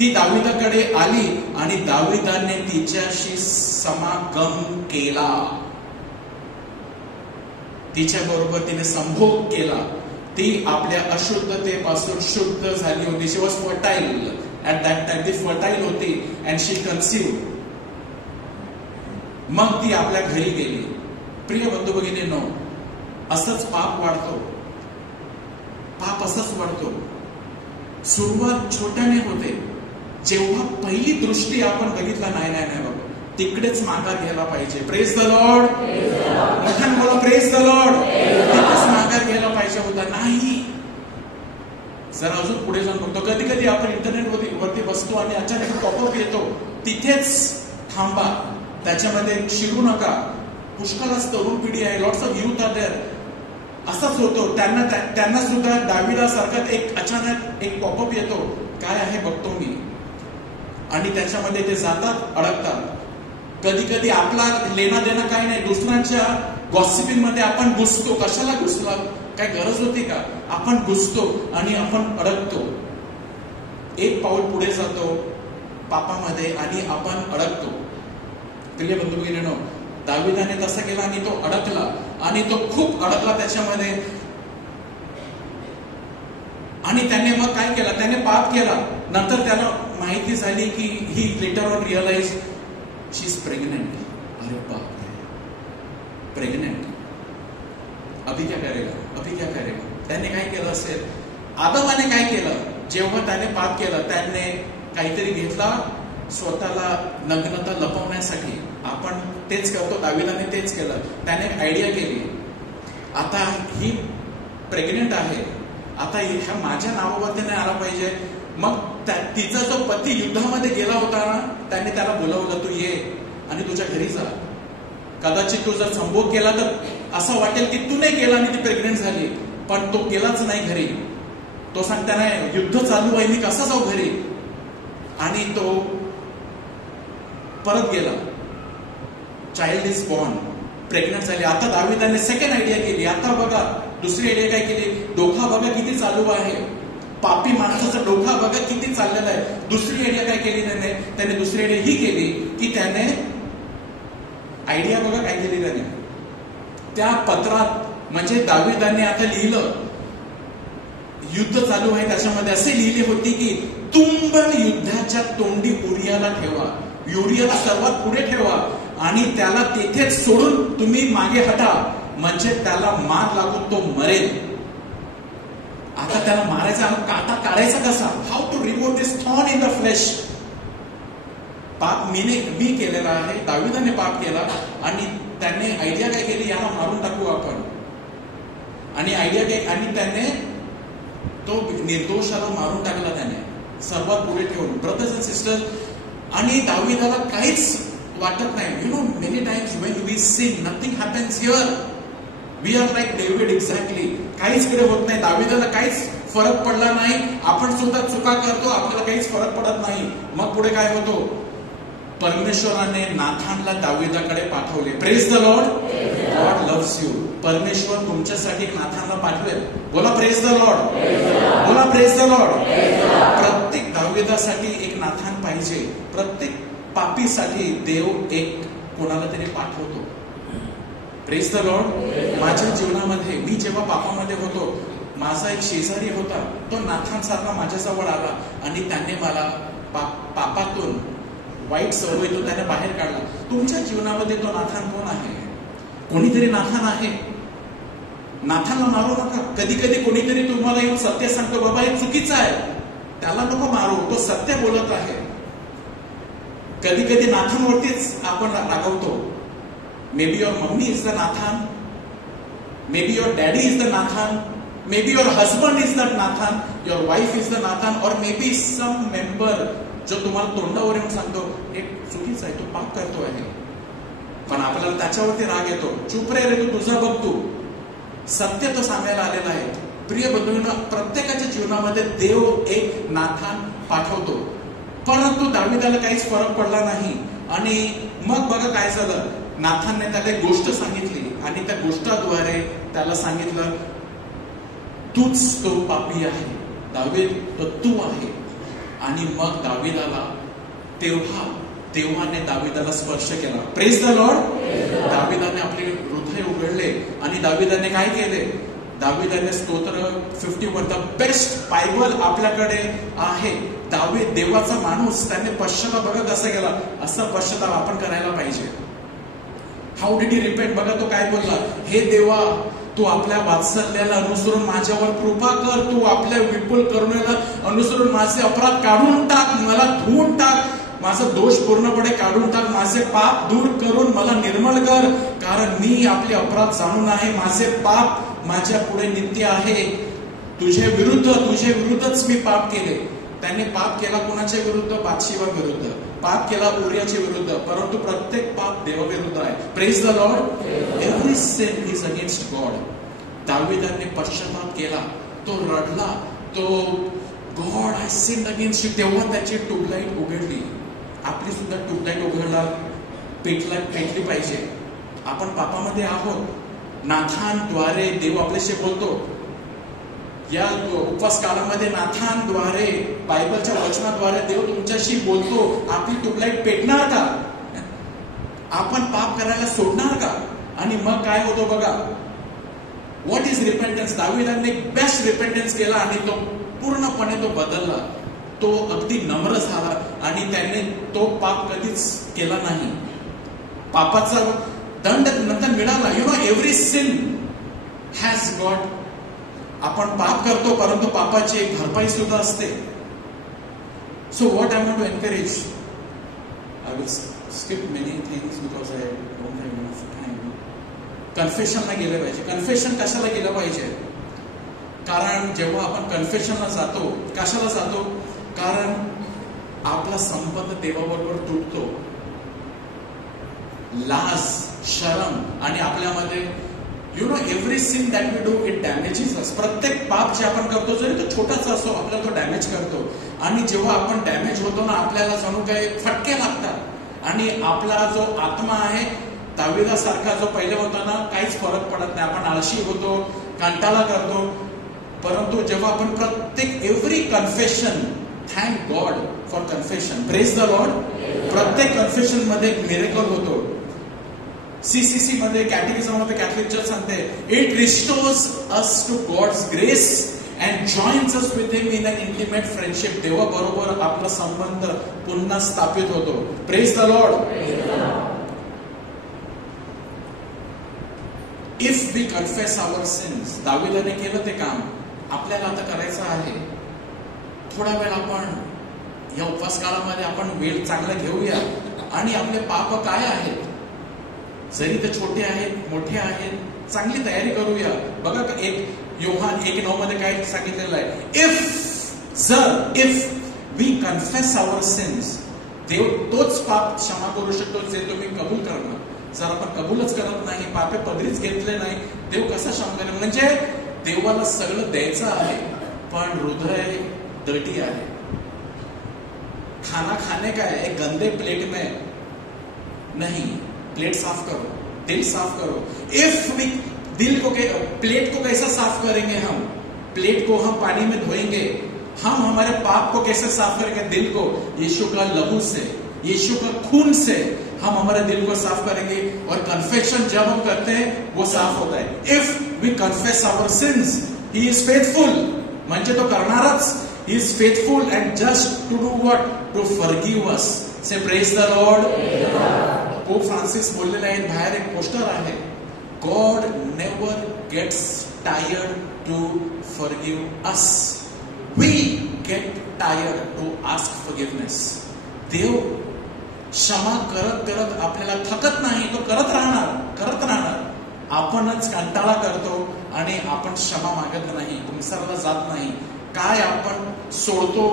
ती दाविदाकडे आली आणि दाविदाने तिच्याशी समागम केला, तिच्या बरोबर तिने संभोग केला. ती आपल्या अशुद्धतेपासून शुद्ध झाली होती. She was fertile at that time, ती फर्टाईल होती अँड शी कन्सिव्ह. मग ती आपल्या घरी गेली. प्रिय बंधू भगिनींनो, असंच पाप वाढतो, पाप असंच वाढतो. सुरुवात छोट्याने होते. जेव्हा पहिली दृष्टी आपण बघितला, नाही बाबा, तिकडेच माघार घ्यायला पाहिजे. प्रेज द लॉर्ड, मोठ्याने बोला, प्रेज द लॉर्ड. तिकडेच माघार घ्यायला पाहिजे होता. नाही, जर अजून पुढे जाऊन बघतो, कधी कधी आपण इंटरनेट वरती बसतो आणि अचानक पॉपअप येतो, तिथेच थांबा, त्याच्यामध्ये शिरू नका. पुष्कळच तरुण पिढी आहे, lots of youth are there. असंच होतो, त्यांना सुद्धा दाविदासारखा एक अचानक एक पॉपअप येतो, काय आहे बघतो मी, आणि त्याच्यामध्ये ते जातात, अडकतात. कधी कधी आपला लेना देणं काही नाही, दुसऱ्यांच्या गॉसिपिंग मध्ये आपण घुसतो. कशाला घुसला, काय गरज होती का, आपण घुसतो आणि आपण अडकतो. एक पाऊल पुढे जातो पापामध्ये आणि आपण अडकतो. प्रिय बंधू भगिनींनो, दाविदाने तसं केला आणि तो अडकला, आणि तो खूप अडकला त्याच्यामध्ये. आणि त्याने मग काय केलं, त्याने पाप केला. नंतर त्याला माहिती झाली की he later on realize she is pregnant. अरे बाप, प्रेग्नेंट, अभी क्या करेगा. त्याने काय केलं असेल, आदमाने काय केलं, जेव्हा त्याने पाप केलं, त्याने काहीतरी घेतला स्वतःला नग्नता लपवण्यासाठी. आपण तेच करतो, दाविदाने तेच केलं. त्याने आयडिया केली, आता ही प्रेग्नेंट आहे, आता ह्या माझ्या नावावरती नाही आला पाहिजे. मग तिचा जो पती युद्धामध्ये गेला होता ना, त्याने त्याला बोलावलं, तू ये आणि तुझ्या घरी जा. कदाचित तू जर संभोग केला तर असं वाटेल की तू नाही केला आणि ती प्रेग्नेंट झाली, पण तो गेलाच नाही घरी. तो सांगता नाही, युद्ध चालू आहे, मी कसा जाऊ घरी, आणि तो परत गेला. चाइल्ड इज बॉर्न, प्रेग्नेंट झाली. आता दाविदाने सेकंड आयडिया केली. आता बघा, दुसरी आयडिया काय केली, डोका बघा किती चालू आहे, पापी माणसाचा डोका बघा किती चाललेला आहे. दुसरी आयडिया काय केली त्याने दुसरी आयडिया ही केली की त्याने आयडिया बघा काय केली त्याने, त्या पत्रात, म्हणजे दाविदाने आता लिहिलं, युद्ध चालू आहे, त्याच्यामध्ये असे लिहिले होते की तुंबन युद्धाच्या तोंडी उरियाला ठेवा, युरियाला सर्वात पुढे ठेवा आणि त्याला तेथेच सोडून तुम्ही मागे हटा, म्हणजे त्याला मार लागून तो मरेल. आता त्याला मारायचा, काटा काढायचा कसा, how to remove this thorn in the flesh. पाप मी केलेला आहे, दाविदाने पाप केला आणि त्याने आयडिया काय केली, याला मारून टाकू आपण. आणि आयडिया काय, आणि त्याने तो निर्दोषाला मारून टाकला त्याने, सर्वात पुढे ठेवून. ब्रदर्स अँड सिस्टर्स, आणि दाविदाला काहीच वाटत नाही. You know, many times when we sin nothing happens here, we are like David exactly. काहीच कडे होत नाही, दाविदाला काहीच फरक पडला नाही. आपण सुद्धा चुका करतो, आपल्याला काहीच फरक पडत नाही. मग पुढे काय होतो, परमेश्वराने नाथानला दाविदाकडे पाठवले. Praise the Lord, God loves you. परमेश्वर तुमच्यासाठी नाथानला पाठवेल. बोला प्रेज द लॉर्ड, बोला प्रेज द लॉर्ड. प्रत्येक दाविदासाठी एक नाथान पाहिजे. प्रत्येक पापीसाठी देव एक कोणाला तरी पाठवतो. Praise the Lord. माझ्या जीवनामध्ये मी जेव्हा पापामध्ये होतो, माझा एक शेजारी होता, तो नाथांसारखा माझ्याजवळ आला आणि त्याने मला पापातून, वाईट सवयीतून त्याने बाहेर काढला. तुमच्या जीवनामध्ये तो नाथान कोण आहे? कोणीतरी नाथान आहे. नाथानला मारू नका. कधी कधी कोणीतरी तुम्हाला येऊन सत्य सांगतो, बाबा हे चुकीचं आहे, त्याला नको मारू, तो सत्य बोलत आहे. कधी कधी नाथांवरतीच आपण रागवतो. Maybe your mummy is the Nathan, maybe your daddy is the Nathan, maybe your husband is the Nathan, your wife is the Nathan, और मे बी सम मेंबर जो तुम्हाला तोंडावर येऊन सांगतो हे चुकीचं आहे, तू पाप करतो आहे, पण आपल्याला त्याच्यावरती राग येतो. चुप रे तू तुझा बघ, तू सत्य तो सांगायला आलेला आहे. प्रिय बंधूंनो, प्रत्येकाच्या जीवनामध्ये देव एक नाथान पाठवतो, परंतु दाविदाला काहीच फरक पडला नाही. आणि मग बघा काय झालं, नाथानने त्याला एक गोष्ट सांगितली आणि त्या गोष्टाद्वारे त्याला सांगितलं तूच तो पापी आहे, दावीद तो तू आहे. आणि मग दाविदाला तेव्हा देवाने दाविदाला स्पर्श केला. Praise the Lord. दाविदाने आपले हृदय उघडले आणि दाविदाने काय केले, दाविदाने स्तोत्र 51 द बेस्ट बायबल आपल्याकडे आहे. दावीद देवाचा माणूस, त्याने पश्चाताप बघा कसा केला, असा पश्चाताप आपण करायला पाहिजे. हाऊ डिड ही रिपेंट, बघा तो काय बोलला, हे देवा तू आपल्या वात्सल्याला अनुसरून माझ्यावर कृपा कर, तू आपल्या विपुल करुणेला अनुसरून माझे अपराध काढून टाक, मला धुवून टाक, माझा दोष पूर्णपणे काढून टाक, माझे पाप दूर करून मला निर्मळ कर, कारण मी आपले अपराध जाणून आहे, माझे पाप माझ्या पुढे नित्य आहे. तुझे विरुद्धच मी पाप केले. त्याने पाप केला कोणाच्या विरुद्ध, बादशिवा विरुद्ध, पाप केला उरियाच्या विरुद्ध, परंतु प्रत्येक पाप देवाविरुद्ध आहे. Praise the Lord. Every sin is against God. दाविदाने पश्चाताप केला, तो रडला, तो God I sinned against you, तेव्हा त्याची ट्यूबलाईट उघडली. आपली सुद्धा ट्यूबलाईट उघडला पेटली पाहिजे. आपण पापामध्ये आहोत. नाथांद्वारे देव आपल्याशी बोलतो. या उपवास काळामध्ये नाथांद्वारे, बायबलच्या वचनाद्वारे देव तुमच्याशी बोलतो. आपली ट्यूबलाईट पेटणार का? आपण पाप करायला सोडणार का? आणि मग काय होतो बघा, व्हॉट इज रिपेंटन्स. दाविदाने बेस्ट रिपेंटन्स केला आणि तो पूर्णपणे तो बदलला. तो अगदी नम्र झाला आणि त्याने तो पाप कधीच केला नाही. पापाचा दंड नंतर मिळाला. You know every sin has got. आपण पाप करतो, परंतु पापाची एक भरपाई सुद्धा असते. So what I want to encourage, I will skip many things because I don't have enough time. कन्फेशनला गेलं पाहिजे. कन्फेशन कशाला गेलं पाहिजे? कारण जेव्हा आपण कन्फेशनला जातो, कशाला जातो? कारण आपला संबंध देवाबरोबर तुटतो. लाज, शरम आणि आपल्यामध्ये you know every sin that we do it damages us. प्रत्येक पाप जे आपण करतो, जरी तो छोटासा असतो, आपल्याला तो डॅमेज करतो. आणि जेव्हा आपण डॅमेज होतो ना, आपल्याला जणू काही फटके लागतात आणि आपला जो आत्मा आहे, दाविदासारखा जो पहिले होता ना, काहीच फरक पडत नाही. आपण आळशी होतो, कंटाळा करतो. परंतु जेव्हा आपण प्रत्येक every confession, thank God for confession. Praise the Lord. प्रत्येक कन्फेशन मध्ये एक मिरेकल होतो. CCC मध्ये, कॅटेकिझम मध्ये कॅथलिक चर्च सांगते, it restores us to God's grace and joins us with him in an intimate friendship. देवाबरोबर आपला संबंध पुन्हा स्थापित होतो. Praise the Lord. If we confess our sins, दाविदाने केलं ते काम, आपल्याला आता करायचं आहे. थोडा वेळ आपण या उपवास काळामध्ये आपण वेळ चांगला घेऊया आणि आपले पाप काय आहेत, जरी ते छोटे आहेत, मोठे आहेत, चांगली तयारी करूया. बघा एक योहान 1:9 मध्ये काय सांगितलेलं आहे, if we confess our sins, देव तोच पाप क्षमा करू शकतो जे तुम्ही कबूल करणार. जर आपण कबूलच करत नाही, पापे पदरीच घेतले नाही, देव कसा क्षमा करेल? म्हणजे देवाला सगळं द्यायचं आहे, पण हृदय डर्टी आहे. खाना खाने का है, एक गंदे प्लेट में नहीं, प्लेट साफ करो, दिल साफ करो. इफ वी दिल को, प्लेट को कैसा साफ करेंगे हम? प्लेट को हम पानी में धोएंगे. हम हमारे पाप को कैसे साफ करेंगे? दिल को यीशु का लहू से, यीशु का खून से हम हमारे दिल को साफ करेंगे. और कन्फेशन जब हम करते हैं वो साफ होता है. If we confess our sins, he is faithful, म्हणजे तो करणारच. He is faithful and just to do what? To forgive us. Say praise the Lord. Pope Francis बोललेले आहेत, बाहेर एक पोस्टर आहे, God never gets tired to forgive us. We get tired to ask forgiveness. देव क्षमा करत करत आपल्याला थकत नाही, तो करत राहणार. आपणच कंटाळा करतो आणि आपण क्षमा मागत नाही, तुमच्याला जात नाही. काय आपण सोडतो,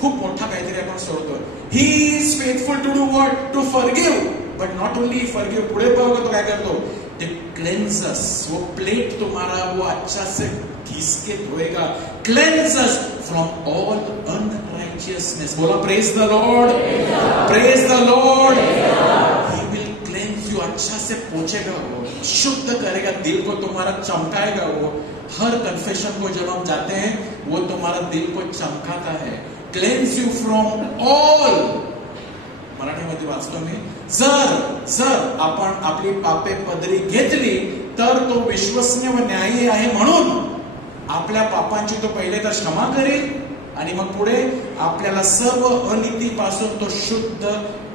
खूप मोठा काहीतरी आपण सोडतो. He is faithful to do what, to forgive, but not only forgive. पुढे बघा तो काय करतो, ते क्लेंजस. वो प्लेट तुम्हारा वो अच्छा से घिस के धोएगा. क्लेंजस फ्रॉम ऑल अनराइचियसनेस. बोला praise the Lord, praise the Lord. He will cleanse you. अच्छा से पोछेगा वो, शुद्ध करेगा दिल को, तुम्हारा चमकाएगा वो. हर कन्फेशन को जब हम जाते हैं वो तुम्हारा दिल को चमकाता है. Cleanse you from all. मराठीमध्ये वाचतो मी. जर आपण आपली पापे पदरी घेतली तर तो विश्वसनीय व न्यायी आहे, म्हणून आपल्या पापांची तो पहिले तर क्षमा करेल आणि मग पुढे आपल्याला सर्व अनितीपासून तो शुद्ध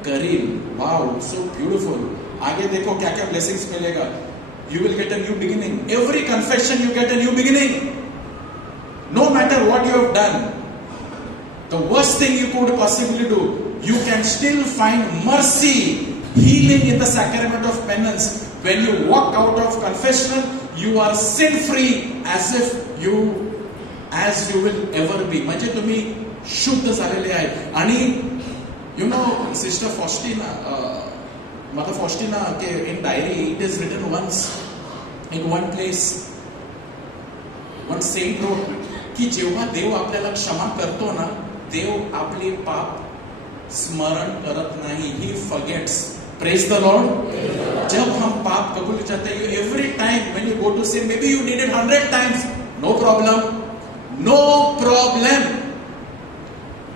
करेल. Wow, so beautiful. आगे देखो क्या क्या ब्लेसिंग्स मिलेगा. You will get a new beginning. Every confession you get a new beginning. No matter what you have done, the worst thing you could possibly do, you can still find mercy, healing in the sacrament of penance. When you walk out of confession, you are sin free as you will ever be. म्हणजे तुम्ही शुद्ध झालेले आहे. आणि sister Faustina in diary, it is written once in one place, one saint wrote की जेव्हा देव आपल्याला क्षमा करतो ना, देव आपले पाप स्मरण करत नाही. He forgets. Praise the Lord. जब हम पाप कबूल करते हैं, every time when you go to sin, maybe you did it 100 times, no problem.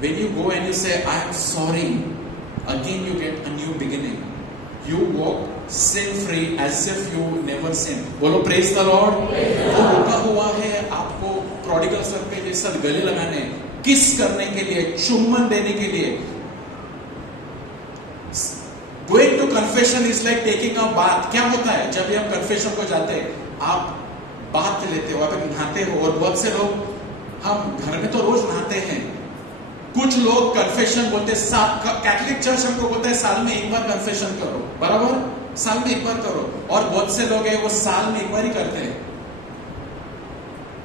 When you go and you say I am sorry, again you get a new beginning. You walk sin free as if you never sinned. बोलो praise the Lord. वो रुका हुआ है आपको prodigal son के जैसा गले लगाने, किस करने के लिए, चुम्बन देने के लिए. Going to confession is like taking a bath. क्या होता है जब हम confession को जाते हैं, आप बाथ लेते हो, आप नहाते हो. और बहुत से लोग, हम घर में तो रोज नहाते हैं. कुछ लोग कन्फेशन बोलते, कैथोलिक चर्च हमको बोलता है साल में एक बार कन्फेशन करो, बराबर, साल में एक बार करो. और बहुत से लोग हैं वो साल में एक बार ही करते हैं.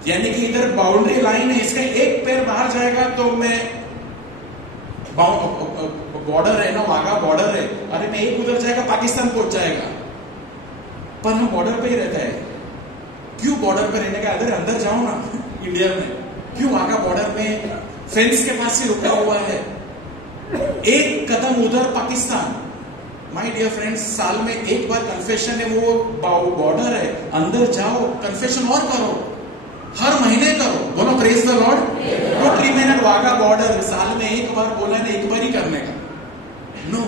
यानी कि इधर बाउंड्री लाइन है, इसका एक पैर बाहर जाएगा तो मैं बॉर्डर है ना, वाघा बॉर्डर है, अरे मैं एक उधर जाएगा पाकिस्तान पहुंच जाएगा. पर हम बॉर्डर पे ही रहता है. क्यों बॉर्डर पे रहने का, अगर अंदर जाओ ना इंडिया में, क्यों वाघा बॉर्डर में फेंस के पास ही रुका हुआ है, एक कदम उधर पाकिस्तान. माय डियर फ्रेंड्स, साल में एक बार कन्फेशन है, वो बॉर्डर है, अंदर जाओ, कन्फेशन और करो, हर महीने करो. बोलो praise the Lord. Don't remain at Wagah border. साल में एक बार बोला ना, एक बार ही करने का. No,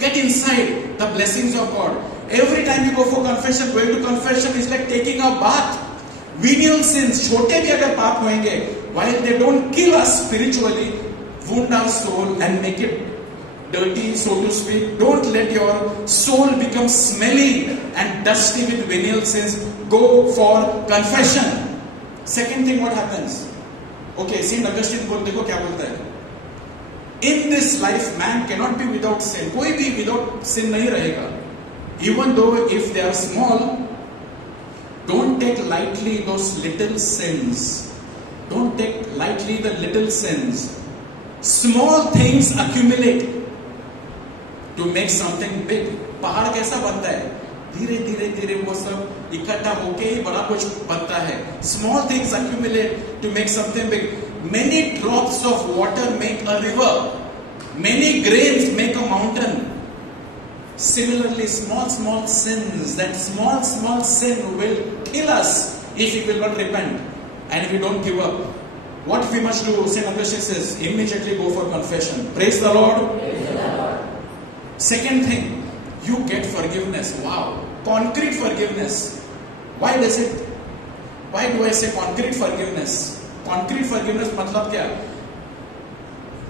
get inside the blessings of God. Every time you go for confession, going to confession is like taking a bath. Venial sins, छोटे भी अगर पाप होंगे, while they don't kill us spiritually, wound our soul and make it dirty, so to speak. Don't let your soul become smelly and dusty with venial sins. Go for confession. Second thing, what happens? Okay, Saint Augustine देखो क्या बोलता है. In this life, man cannot be without sin. कोई भी without sin नहीं रहेगा. Even though if they are small, don't take lightly those little sins. Don't take lightly the little sins. Small things accumulate to make something big. पहाड़ कैसा बनता है? धीरे धीरे धीरे वो सब इकट्ठा होके ही बड़ा कुछ बनता है. Small things accumulate to make something big. Many drops of water make a river. Many grains make a mountain. Similarly, small sins, that small sin will kill us if we will not repent and we don't give up. What we must do, Saint Augustine says, immediately go for confession. Praise the Lord. Second thing, you get forgiveness. Wow, concrete forgiveness. Why do I say concrete forgiveness? Concrete forgiveness मतलब क्या?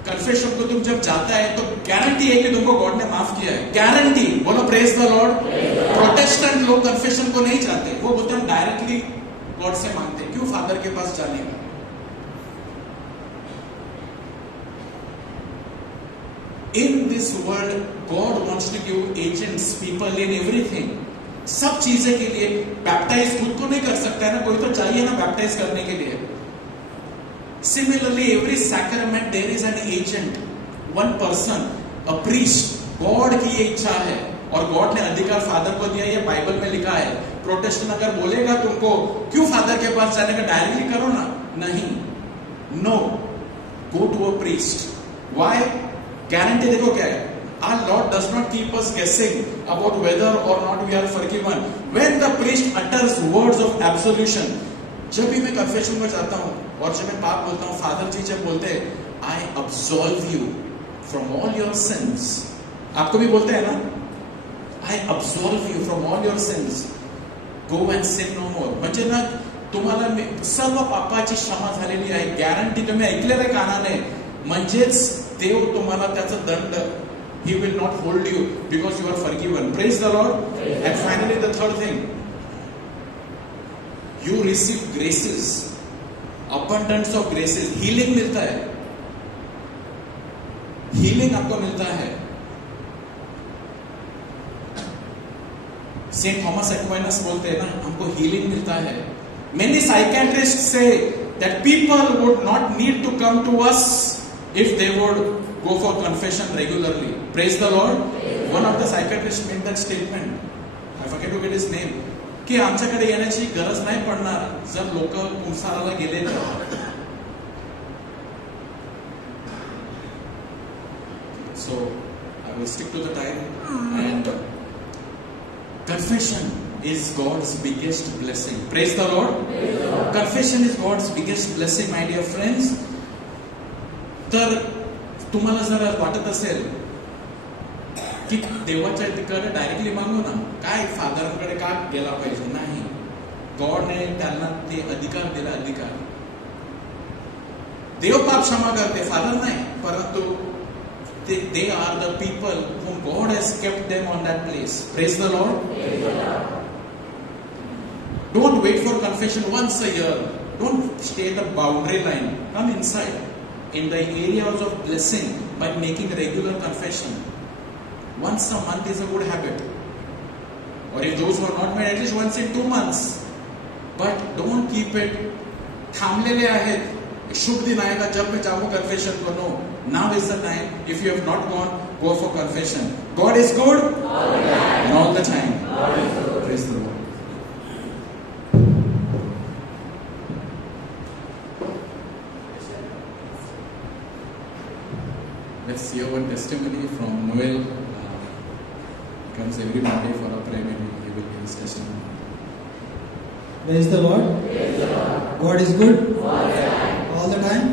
Confession को तुम जब जाता है तो guarantee है कि तुमको गॉड ने माफ किया है. गारंटी. बोलो प्रेज द लॉर्ड. प्रोटेस्टेंट लोग कन्फेशन को नहीं चाहते, वो बोलते हैं डायरेक्टली गॉड से मांगते. क्यों फादर के पास जाने का? In this world, God wants to give agents, people in everything. सब चीजें के लिए बैप्टाइज खुद को नहीं कर सकता है ना, कोई तो चाहिए ना बैप्टाइज करने के लिए. Similarly, every sacrament there is an agent, one person, a priest. God की ये इच्छा है और गॉड ने अधिकार फादर को दिया, ये बाइबल में लिखा है. प्रोटेस्टेंट अगर बोलेगा तुमको क्यों फादर के पास जाने का, डायरेक्टली करो ना, नहीं, no, go to a priest. Why? Guarantee देखो क्या है, our Lord does not keep us guessing about whether or not we are forgiven. When the priest utters words of absolution, जब भी मैं कन्फेशन में जाता हूं और जब मैं पाप बोलता हूं, फादर जी जब बोलते हैं I absolve you from all your sins, आपको भी बोलते हैं ना, I absolve you from all your sins, go and sin no more. म्हणजे ना तुम्हाला सर्व पापाची क्षमा झालेली आहे, गॅरंटी. तुम्ही ऐकलेलं आहे कानाने, म्हणजेच देव तुम्हाला त्याचा दंड, He will not hold you because you are forgiven. Praise the Lord. And finally the third thing, you receive graces, abundance of graces. Healing मिलता है, healing आपको मिलता है. सेंट थॉमस एक्वाइनस बोलते हैं ना, हमको healing मिलता है. Many psychiatrists say that people would not need to come to us if they would go for confession regularly. Praise the Lord. One of the psychiatrists made that statement. I forget to get his name. की आमच्याकडे येण्याची गरज नाही पडणार जर लोक पुंसाराला गेले तर. So I will stick to the time. And confession is God's biggest blessing. Praise the Lord. Confession is God's biggest blessing, my dear friends. तर तुम्हाला जर वाटत असेल की देवाच्या तिकडे डायरेक्टली मागू ना, काय फादरांकडे का गेला पाहिजे, नाही, गॉडने त्यांना ते अधिकार दिला. अधिकार, देव पाप क्षमा करते, फादर नाही, परंतु they are the people whom God has kept them on that place. Praise the Lord. Don't wait for confession once a year. Don't stay at the boundary line. Come inside in the areas of blessing by making regular confession. Once a month is a good habit, or if those who are not made, at least once in 2 months. But don't keep it थांबलेले आहेत, शुभ दिन आएगा जब मैं जाऊँ confession को. No, now is the time. If you have not gone, go for confession. God is good and all the time. Praise the Lord. Let's hear one testimony from Noel. He comes every Monday for our prayer meeting. He will give his testimony. Praise the Lord. God is good all the time.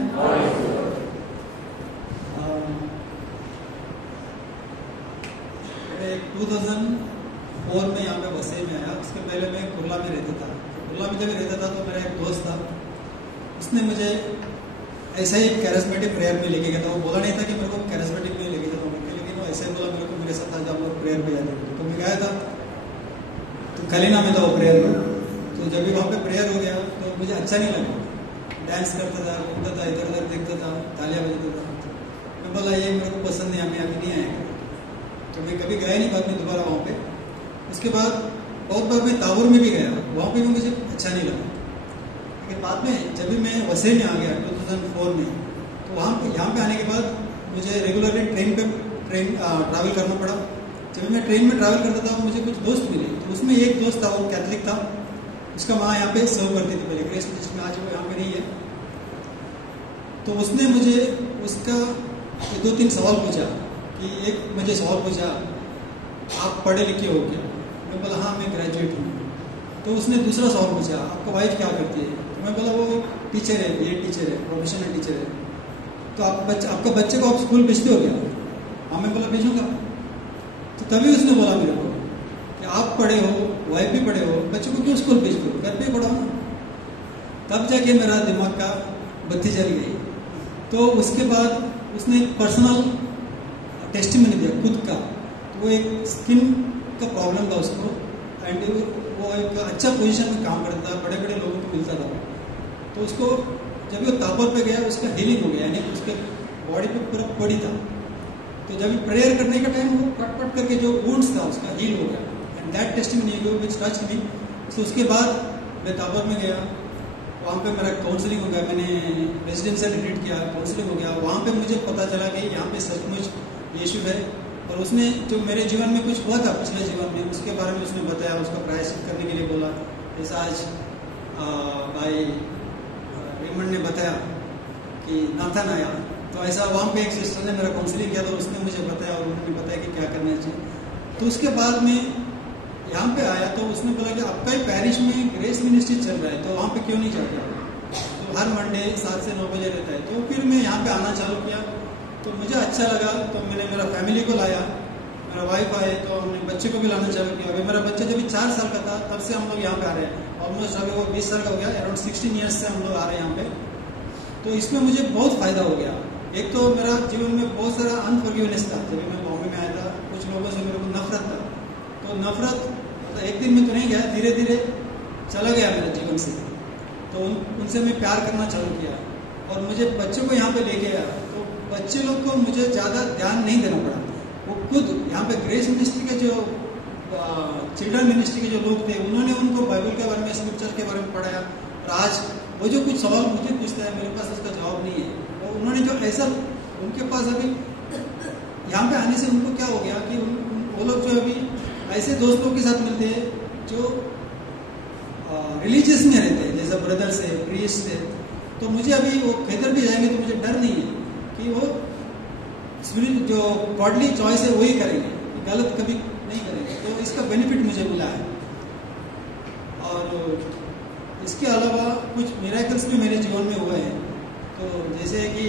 मैं 2004 में यहाँ पे वसई में आया. उसके पहले मैं कुर्ला में रहता था. कुर्ला में जब रहता था तो मेरा एक दोस्त था, उसने मुझे ऐसे ही कैरिस्मेटिक प्रेयर में लेके गया था. वो बोला नहीं था कि मेरे को कैरिस्मेटिक में लेके जाता हूँ, लेकिन वो ऐसे बोला मेरे को, मेरे साथ आज आप लोग प्रेयर पे जाते थे. तो मैं गया था, तो कलीना में था वो प्रेयर में. तो जब भी वहाँ पे प्रेयर हो गया तो मुझे अच्छा नहीं लगा. डांस करता था, घूमता था, इधर उधर देखता था, तालियां बजाता था. मैं बोला ये मेरे को पसंद नहीं, हमें अभी नहीं आएगा. तो मैं कभी गया नहीं बाद में दोबारा वहाँ पे. उसके बाद बहुत बार मैं ताबूर में भी गया, वहाँ पे भी मुझे अच्छा नहीं लगा. लेकिन बाद में जब भी मैं वसई में आ गया 2004 में, तो वहाँ पे यहाँ पे आने के बाद मुझे रेगुलरली ट्रेन ट्रैवल करना पड़ा. जब मैं ट्रेन में ट्रैवल करता था मुझे कुछ दोस्त मिले. तो उसमें एक दोस्त था, वो कैथलिक था, उसका माँ यहाँ पे सर्व करती थी पहले ग्रेस चर्च में, आज वो यहाँ पे नहीं है. तो उसने मुझे उसका 2-3 सवाल पूछा. कि एक मुझे सवाल पूछा, आप पढ़े लिखे हो क्या? मैं बोला हाँ मैं ग्रेजुएट हूँ. तो उसने दूसरा सवाल पूछा, आपका वाइफ क्या करती है? तो मैं बोला वो टीचर है, बीएड टीचर है, प्रोफेशनल टीचर है. तो आपका बच्चे को आप स्कूल भेजते हो क्या? हाँ मैं बोला भेजूंगा. तो तभी उसने बोला मेरे को कि आप पढ़े हो, वाइफ भी पढ़े हो, बच्चे को क्यों स्कूल भेजते हो, घर पे पढ़ाओ ना. तब जाके मेरा दिमाग का बत्ती जल गई. तो उसके बाद उसने पर्सनल टेस्टिमनी दिया खुद का. तो वो एक स्किन का प्रॉब्लम था उसको, एंड वो एक अच्छा पोजीशन में काम करता था, बड़े बड़े लोगों को मिलता था. तो उसको जब वो तापर पे गया उसका हीलिंग हो गया, यानी उसके बॉडी पे पूरा पड़ी था. तो जब प्रेयर करने का टाइम वो कट कट करके जो वुंड्स था उसका हील हो गया, and that testimony which touch me. तो उसके बाद मैं ताबर में गया, वहाँ पे मेरा काउंसलिंग हो गया, मैंने रेजिडेंशियल रिट्रीट किया, काउंसलिंग हो गया। वहाँ पे मुझे पता चला कि यहाँ पे सचमुच यीशु है, और उसने जो मेरे जीवन में कुछ हुआ था पिछले जीवन में उसके बारे में उसने बताया, उसका प्रायश्चित करने के लिए बोला। जैसा आज भाई रेमंड ने बताया कि नाथन आया, तो ऐसा वहाँ पे एक सिस्टर ने मेरा काउंसलिंग किया, तो उसने मुझे बताया और उन्होंने बताया कि क्या करना चाहिए। तो उसके बाद में यहाँ पे आया तो उसने बोला कि आपका ही पैरिश में ग्रेस मिनिस्ट्री चल रहा है, तो वहाँ पे क्यों नहीं चल रहा? तो हर मंडे 7 से 9 बजे रहता है। तो फिर मैं यहाँ पे आना चालू किया, तो मुझे अच्छा लगा, तो मैंने मेरा फैमिली को लाया, मेरा वाइफ आए, तो हमने बच्चे को भी लाना चालू किया। अभी मेरा बच्चा जब 4 साल का था तब से हम लोग यहाँ पे आ रहे हैं, ऑलमोस्ट अभी वो 20 साल का हो गया, अराउंड 16 ईयर्स से हम लोग आ रहे हैं यहाँ पे। तो इसमें मुझे बहुत फायदा हो गया। एक तो मेरा जीवन में बहुत सारा अनफॉरगिवनेस था, जब मैं बॉम्बे में आया था कुछ लोगों से मेरे को नफरत था, तो नफरत तो एक दिन में तो नहीं गया, धीरे धीरे चला गया मेरे जीवन से। तो उनसे मैं प्यार करना चालू किया, और मुझे बच्चों को यहाँ पे लेके आया, तो बच्चे लोग को मुझे ज़्यादा ध्यान नहीं देना पड़ा। वो खुद यहाँ पे ग्रेस मिनिस्ट्री के जो चिल्ड्रन मिनिस्ट्री के जो लोग थे उन्होंने उनको बाइबल के बारे में, स्क्रिप्चर के बारे में पढ़ाया, और आज वो जो कुछ सवाल मुझे पूछता है मेरे पास उसका जवाब नहीं है। और उन्होंने जो ऐसा उनके पास अभी यहाँ पे आने से उनको क्या हो गया कि वो लोग जो अभी ऐसे दोस्तों के साथ मिलते हैं जो रिलीजियस में रहते हैं, जैसे ब्रदर्स है, प्रीस्ट है। तो मुझे अभी वो किधर भी जाएंगे तो मुझे डर नहीं है कि वो जो गॉडली चॉइस है वही करेंगे, गलत कभी नहीं करेंगे। तो इसका बेनिफिट मुझे मिला है। और इसके अलावा कुछ मिरेकल्स भी मेरे जीवन में हुए हैं। तो जैसे कि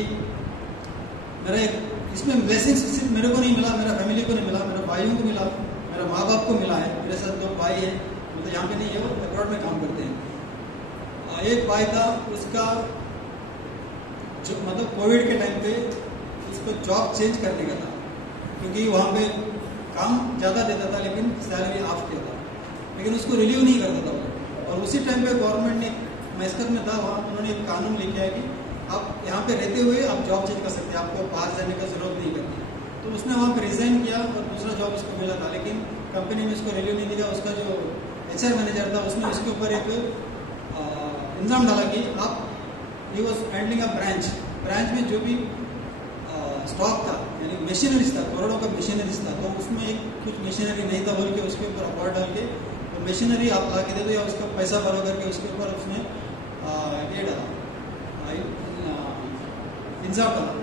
मेरा एक इसमें ब्लेसिंग्स सिर्फ मेरे को नहीं मिला, मेरा फैमिली को नहीं मिला, मेरे भाइयों को मिला, मेरा माँ बाप को मिला है। मेरे साथ 2 भाई है, मतलब यहाँ पे नहीं है, वो अब्रॉड में काम करते हैं। एक भाई था, उसका जो मतलब कोविड के टाइम पे उसको जॉब चेंज करने का था, क्योंकि वहाँ पे काम ज़्यादा देता था लेकिन सैलरी हाफ किया था, लेकिन उसको रिलीव नहीं करता था वो। और उसी टाइम पे गवर्नमेंट ने मैस्कत में था, वहाँ उन्होंने एक कानून लेके आया कि आप यहाँ पे रहते हुए आप जॉब चेंज कर सकते हैं, आपको बाहर जाने का जरूरत नहीं करती। तो उसने वहाँ पे रिजाइन किया और दूसरा जॉब उसको मिला था, लेकिन कंपनी में उसको रिलीव नहीं दिया। उसका जो HR मैनेजर था उसने उसके ऊपर एक इंजाम डाला कि आप he was handling a branch में जो भी स्टॉक था, यानी मशीनरीज था, करोड़ों का मशीनरीज था, तो उसमें एक कुछ मशीनरी नहीं था बोल के उसके ऊपर अवार्ड डाल के वो मशीनरी आप ला के दे दो या उसका पैसा भरो करके उसके ऊपर उसने ये डाला, इंसाफ डाला।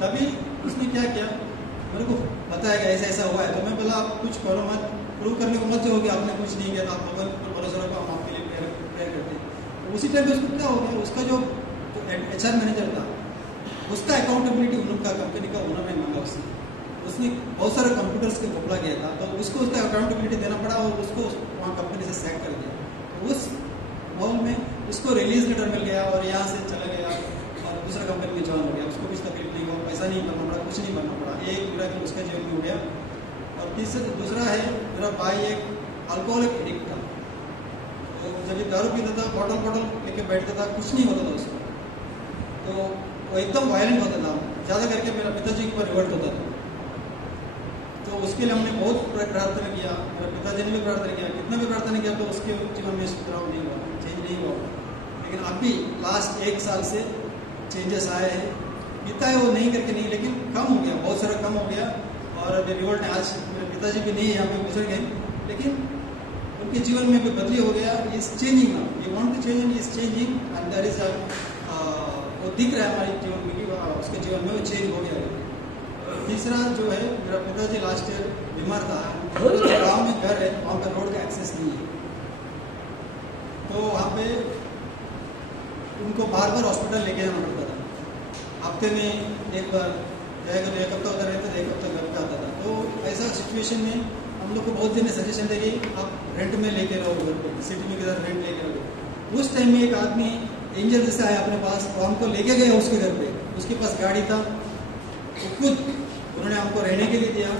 तभी उसने क्या किया, मेरे को बताया गया ऐसा ऐसा हुआ है। तो मैं बोला आप कुछ करो मत, प्रूव करने को मत जो कि आपने कुछ नहीं किया था, आप लोगों पर भरोसा रखो, हम आपके लिए प्रेयर करते हैं। तो उसी टाइम पे उसको क्या हो गया, उसका जो HR मैनेजर था उसका अकाउंटेबिलिटी उनका कंपनी का ओनर ने मांगा उसने बहुत सारे कंप्यूटर्स के घोपला किया था, तो उसको उसका अकाउंटेबिलिटी देना पड़ा और उसको वहाँ कंपनी से सैक कर दिया। तो उस माहौल में उसको रिलीज लेटर मिल गया और यहाँ से चला गया और दूसरा कंपनी में ज्वाइन हो गया। उसको कुछ तकलीफ नहीं हुआ, पैसा नहीं भरना पड़ा, कुछ नहीं भरना पड़ा, एक मिरेकल उसका जीवन में हो गया। और दूसरा है मेरा भाई एक अल्कोहलिक एडिक्ट था, तो जब दारू पीता था बॉटल लेके बैठता था, कुछ नहीं होता था उसको, तो वो एकदम वायलेंट होता था, ज़्यादा करके मेरा पिताजी के ऊपर रिवर्ट होता था। तो उसके लिए हमने बहुत प्रार्थना किया, मेरे पिताजी ने भी प्रार्थना किया, कितना भी प्रार्थना किया, तो उसके जीवन में सुधार नहीं हुआ, चेंज नहीं हुआ। लेकिन अभी लास्ट 1 साल से चेंजेस आए हैं। पिता है वो नहीं करके नहीं, लेकिन कम हो गया, बहुत सारा कम हो गया। और अभी रिवोल्ट है, आज मेरे पिताजी भी नहीं यहाँ पे गुजर गए, लेकिन उनके जीवन में भी बदली हो गया। Is changing now, you want to change and is changing, and that is वो दिख रहा है हमारे जीवन में कि उसके जीवन में वो चेंज हो गया। तीसरा जो है, मेरा पिताजी लास्ट ईयर बीमार था, गाँव में घर है, वहाँ पर रोड का एक्सेस नहीं है, तो वहाँ पे उनको बार बार हॉस्पिटल लेके जाना पड़ता था। हफ्ते में एक बार जाएगा तो 1 हफ्ता उधर रहता था, 1 हफ्ता घर पे आता था। तो ऐसा सिचुएशन में हम लोग को बहुत दिन सजेशन थे कि आप रेंट में लेके रहो, घर पे सिटी में किधर रेंट लेके रहो। उस टाइम में एक आदमी एंजल जैसे आया अपने पास, तो हमको लेके गया उसके घर पे, उसके पास गाड़ी था, वो खुद उन्होंने हमको रहने के लिए दिया।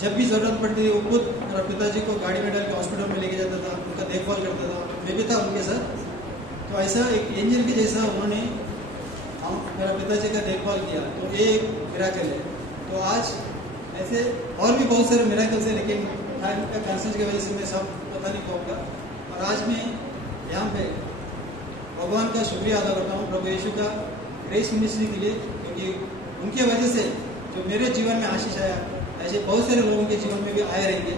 जब भी ज़रूरत पड़ती थी वो खुद मेरा पिताजी को गाड़ी में डाल के हॉस्पिटल में लेके जाता था, उनका देखभाल करता था, मैं भी था उनके साथ। तो ऐसा एक एंजल के जैसा उन्होंने मेरा पिताजी का देखभाल किया। तो ये एक मिरेकल है। तो आज ऐसे और भी बहुत सारे मिरेकल्स हैं, लेकिन टाइम का कंसेंट की वजह से मैं सब पता नहीं कहूँगा। और आज मैं यहाँ पे भगवान का शुक्रिया अदा करता हूँ, प्रभु यीशु का ग्रेस मिनिस्ट्री के लिए, क्योंकि उनकी वजह से जो मेरे जीवन में आशीष आया, ऐसे बहुत सारे लोगों के जीवन में भी आए रहेंगे।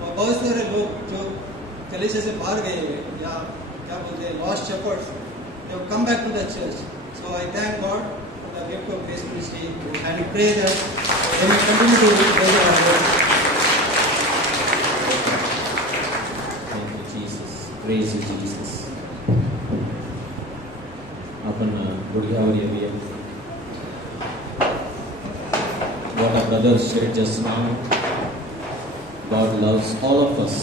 और बहुत सारे लोग जो कलीसिया से बाहर गए हुए या क्या बोलते हैं lost shepherds, they have come back to the church. So I thank God for the gift of grace ministry and pray that they may continue to pray our Lord. Thank you, Jesus. Praise you, Jesus. आपण गुडघ्यावर येऊया. What our brother shared just now. God loves all of us.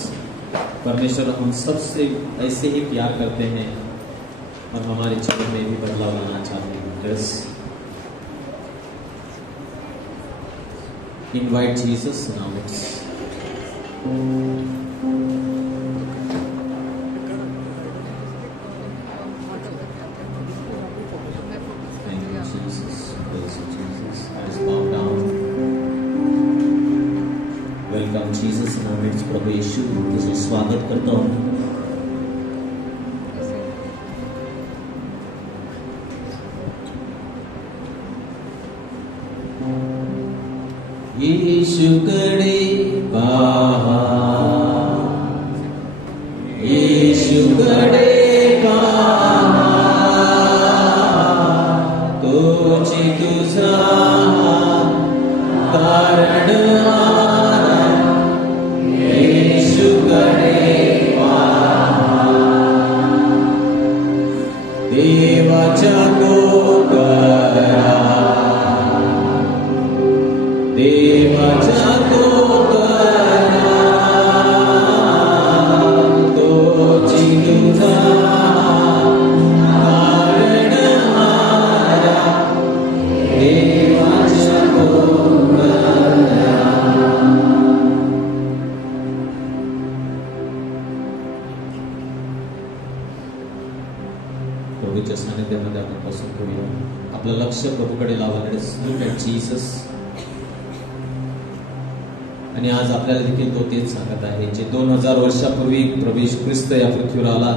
परमेश्वर हम सबसे ऐसे ही प्यार करते हैं और हमारे जीवन में भी बदलाव लाना चाहते हैं. Yes. Invite Jesus now. Thank you, Jesus. Praise you, Jesus. Let's bow down. Welcome Jesus in our midst. प्रभु यीशु तुझे स्वागत करता हूँ. यीशुकडे पहा, यीशुकडे पहा, तोची तुझा कारण यीशुकडे पहा, देवाच्या कोकरा, देवाच्या कोकरा, तोची तुझा कारण हारा, देवाच्या कोकरा. प्रभूच्या सानिध्यामध्ये आपण बसून घेऊया. आपलं लक्ष प्रभूकडे लावा. Let's look at Jesus. आणि आज आपल्याला देखील तो तेच सांगत आहे, जे 2000 वर्षापूर्वी प्रभू येशू ख्रिस्त या पृथ्वीवर आला.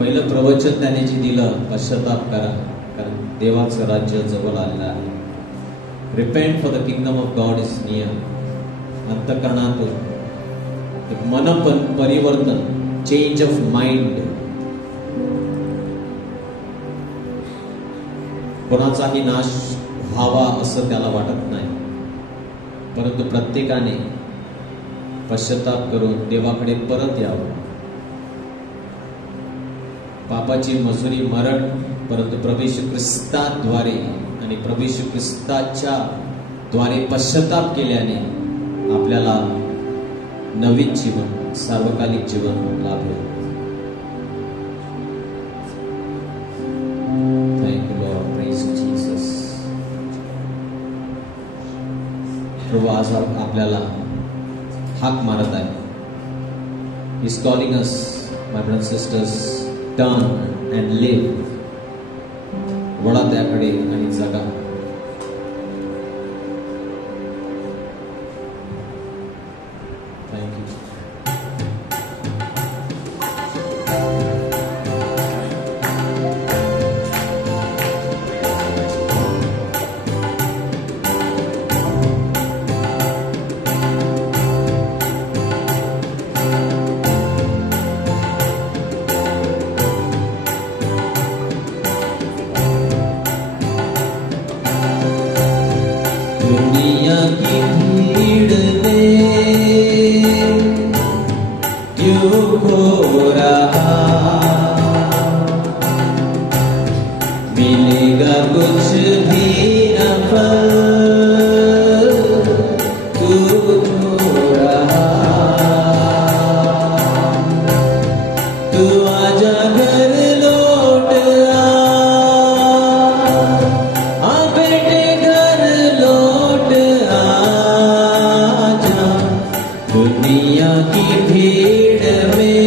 पहिलं प्रवचन त्याने जे दिलं, पश्चाताप करा, कारण देवाचं राज्य जवळ आलेलं आहे. Repent for the kingdom of God is near. अंतःकरणातून एक मन परिवर्तन, चेंज ऑफ माइंड. कोणाचाही नाश व्हावा असं त्याला वाटत नाही, परंतु प्रत्येकाने पश्चाताप करून देवाकडे परत यावं. पापाची मजुरी मरण, परंतु प्रभू येशू ख्रिस्ताद्वारे आणि प्रभू येशू ख्रिस्ताच्या द्वारे पश्चाताप केल्याने आपल्याला नवीन जीवन, सार्वकालिक जीवन लाभेल. Thank you Lord. Praise Jesus. प्रभू आज आपल्याला हाक मारत आहे. He is calling us, my brothers and sisters, turn and live. वळा त्याकडे आणि जगा. Thank you. दुनिया की भीड़ में क्यों खो रहा, मिलेगा कुछ भी न फल, तू खो रहा. तू आजा घर लौट आ बेटे, घर लौट आजा. दुनिया की भीड़ में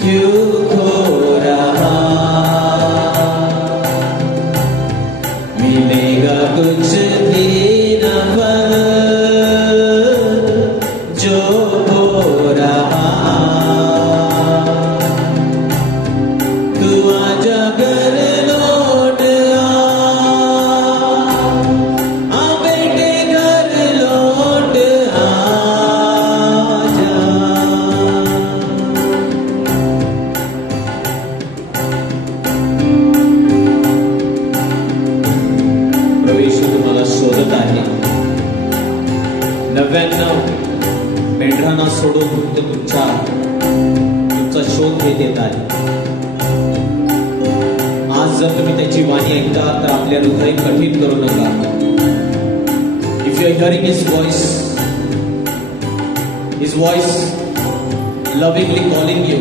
क्यों खो रहा, हो रहा, तू आजा घर लौट आ बेटे घर लौट आजा। प्रभू येशू तुम्हाला शोधत आहे. 99 मेंढरांना सोडून फक्त तुमचा शोध घेत येत आहे. आज जर तुम्ही त्याची वाणी ऐकता तर आपल्या हृदय कठीण करू नका. If you are hearing his voice lovingly calling you,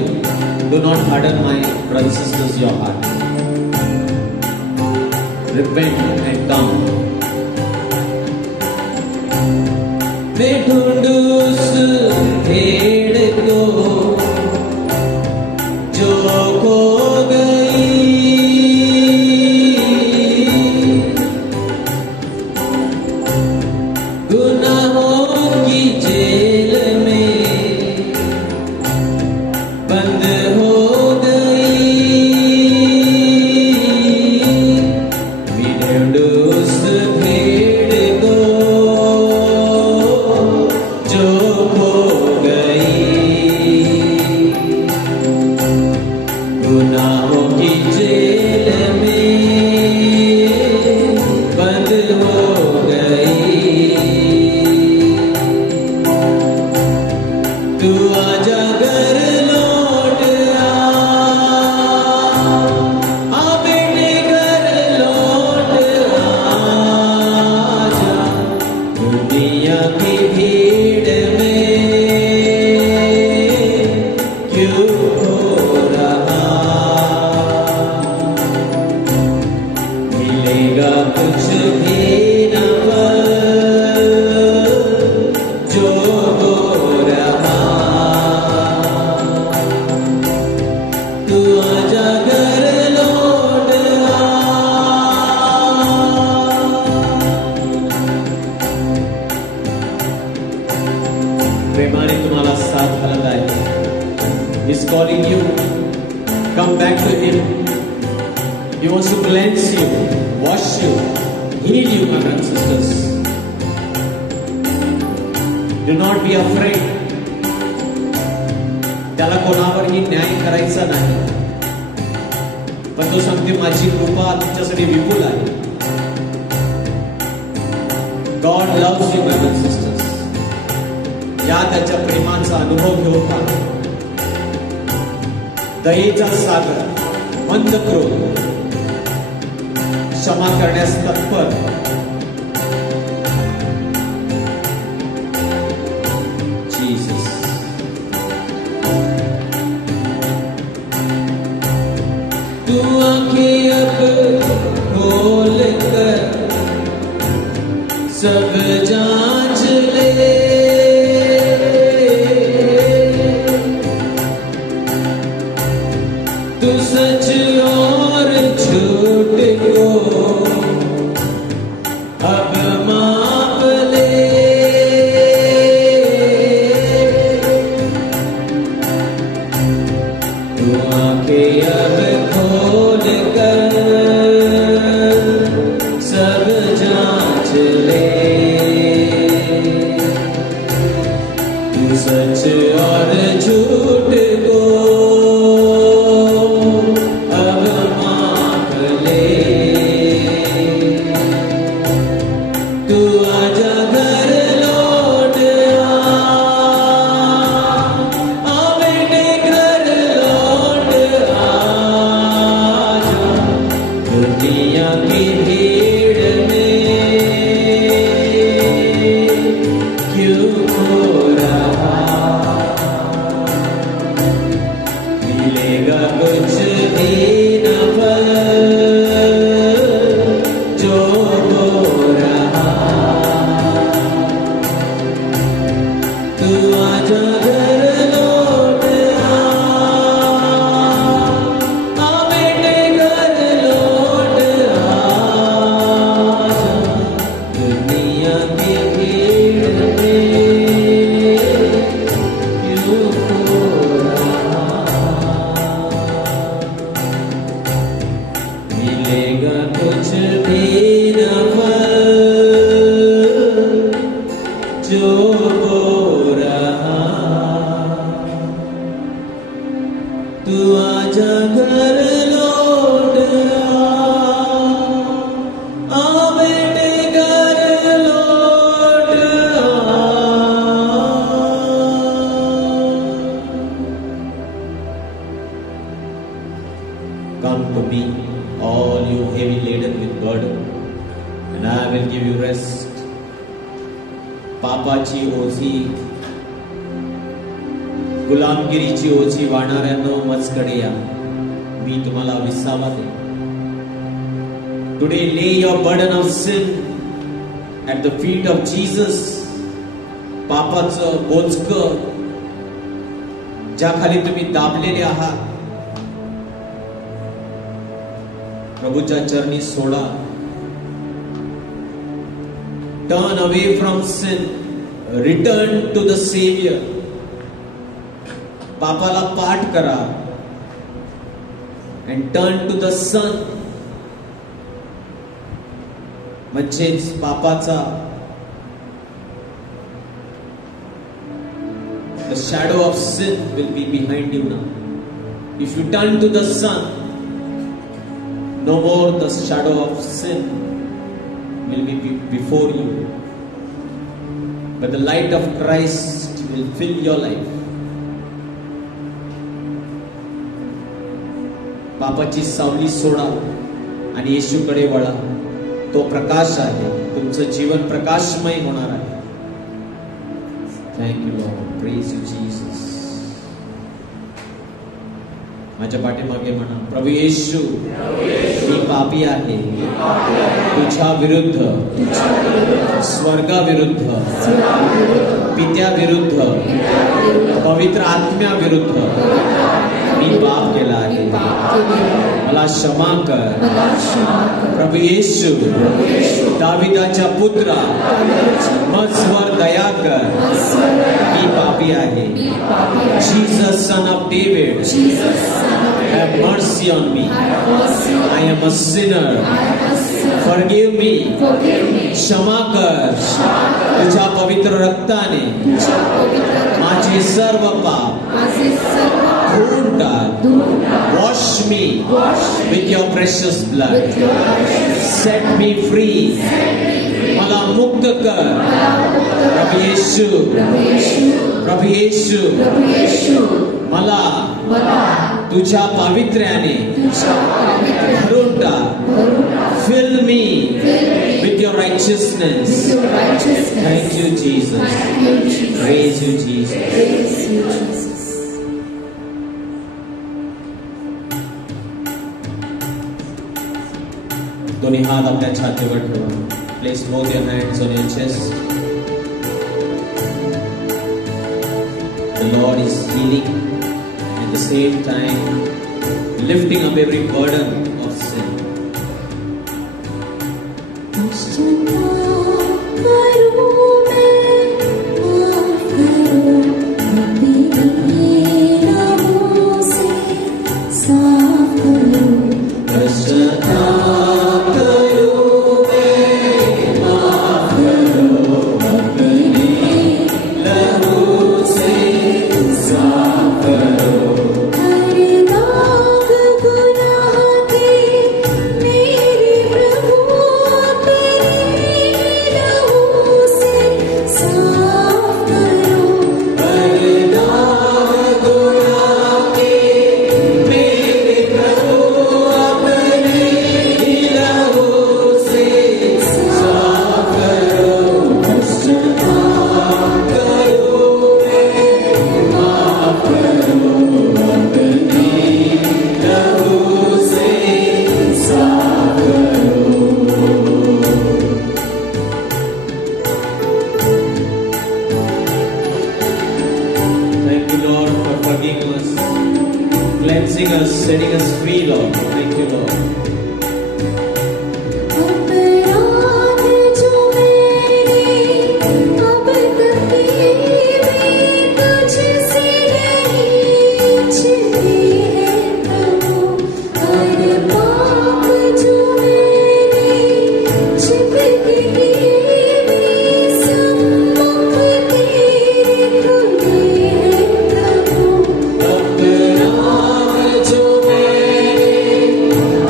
do not harden my brothers and sisters your heart. Repent and come. मैं ढूंढू उस भेड़ को जो खो गई, गुनाहों की जेल में बंद हो गई। मैं ढूंढू उस भेड़ को जो खो गई, गुनाहों की जेल में बंद हो गई। तू आजा घर लौट आ बेटे घर लौट आजा। दुनिया की भीड़ में क्यों हो रहा, मिलेगा कुछ भी न जो हो रहा। तू आजा घर लौट आ। प्रेमाने तुम्हाला साथ घालत आहे. He's calling you. Come back to him. He wants to cleanse you, wash you, heal you, my brothers and sisters. Do not be afraid. त्याला कोणावरही न्याय करायचा नाही, पण तो सांगते माझी कृपा तुमच्यासाठी विपुल आहे. God loves you, my brothers and sisters. या त्याच्या प्रेमाचा अनुभव घेऊ का. दयेचा सागर, मंद क्रोध, क्षमा करण्यास तत्पर. जीसस. तू आंखें अब खोल कर सब जांच ले, तू सच और झूठ को अब माप ले. तू आंखें अब खोल कर सब जांच ले, तू सच और झूठ को अब माप ले. तू आजा घर लौट आ बेटे घर लौट आजा। दुनिया की भीड़ में क्यों हो रहा, Come to me, all you heavy laden with burden, and I will give you rest. पापाची ओझी, गुलामगिरीची ओझी वाहणाऱ्यांनो माझकडे या, मी तुम्हाला विसावा दे. Today lay your burden of sin at the feet of Jesus. पापाचं बोचकं ज्या खाली तुम्ही दाबलेले आहात, प्रभूच्या चरणी सोडा. Turn away from sin, return to the Savior. पापाला पाठ करा and turn to the Son. म्हणजेच पापाचा the shadow of sin will be behind you now. If you turn to the Son, no more the shadow of sin will be before you, but the light of Christ will fill your life. पापाची सावली सोडा आणि येशूकडे वळा. तो प्रकाश आहे, तुमचं जीवन प्रकाशमय होणार आहे. Thank you Lord, praise you Jesus. माझ्या पाठीमागे म्हणा, प्रभू येशू, मी पापी आहे, तुझ्या विरुद्ध, स्वर्गाविरुद्ध, पित्याविरुद्ध, पवित्र आत्म्याविरुद्ध मी पाप केला आहे. मला क्षमा कर प्रभू येशू. दाविदाच्या पुत्रा, मजवर दया कर, मी पापी आहे. Jesus, son of David, have mercy on me. I am a sinner. Forgive me. क्षमा कर. तुझ्या पवित्र रक्ताने माझे सर्व पाप धुवून टाक. Wash me with your precious blood. Set me free. मला मुक्त कर. प्रभू येशू, प्रभू येशू, मला तुझ्या पावित्र्याने भरून टाक. Fill me with your righteousness. Thank you, Jesus. Praise you, Jesus. दोन्ही हात आपल्या छातीवर ठेवा. Place both your hands on your chest. The Lord is healing, at the same time lifting up every burden of sin. Setting us free, Lord. Thank you, Lord.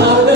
Oh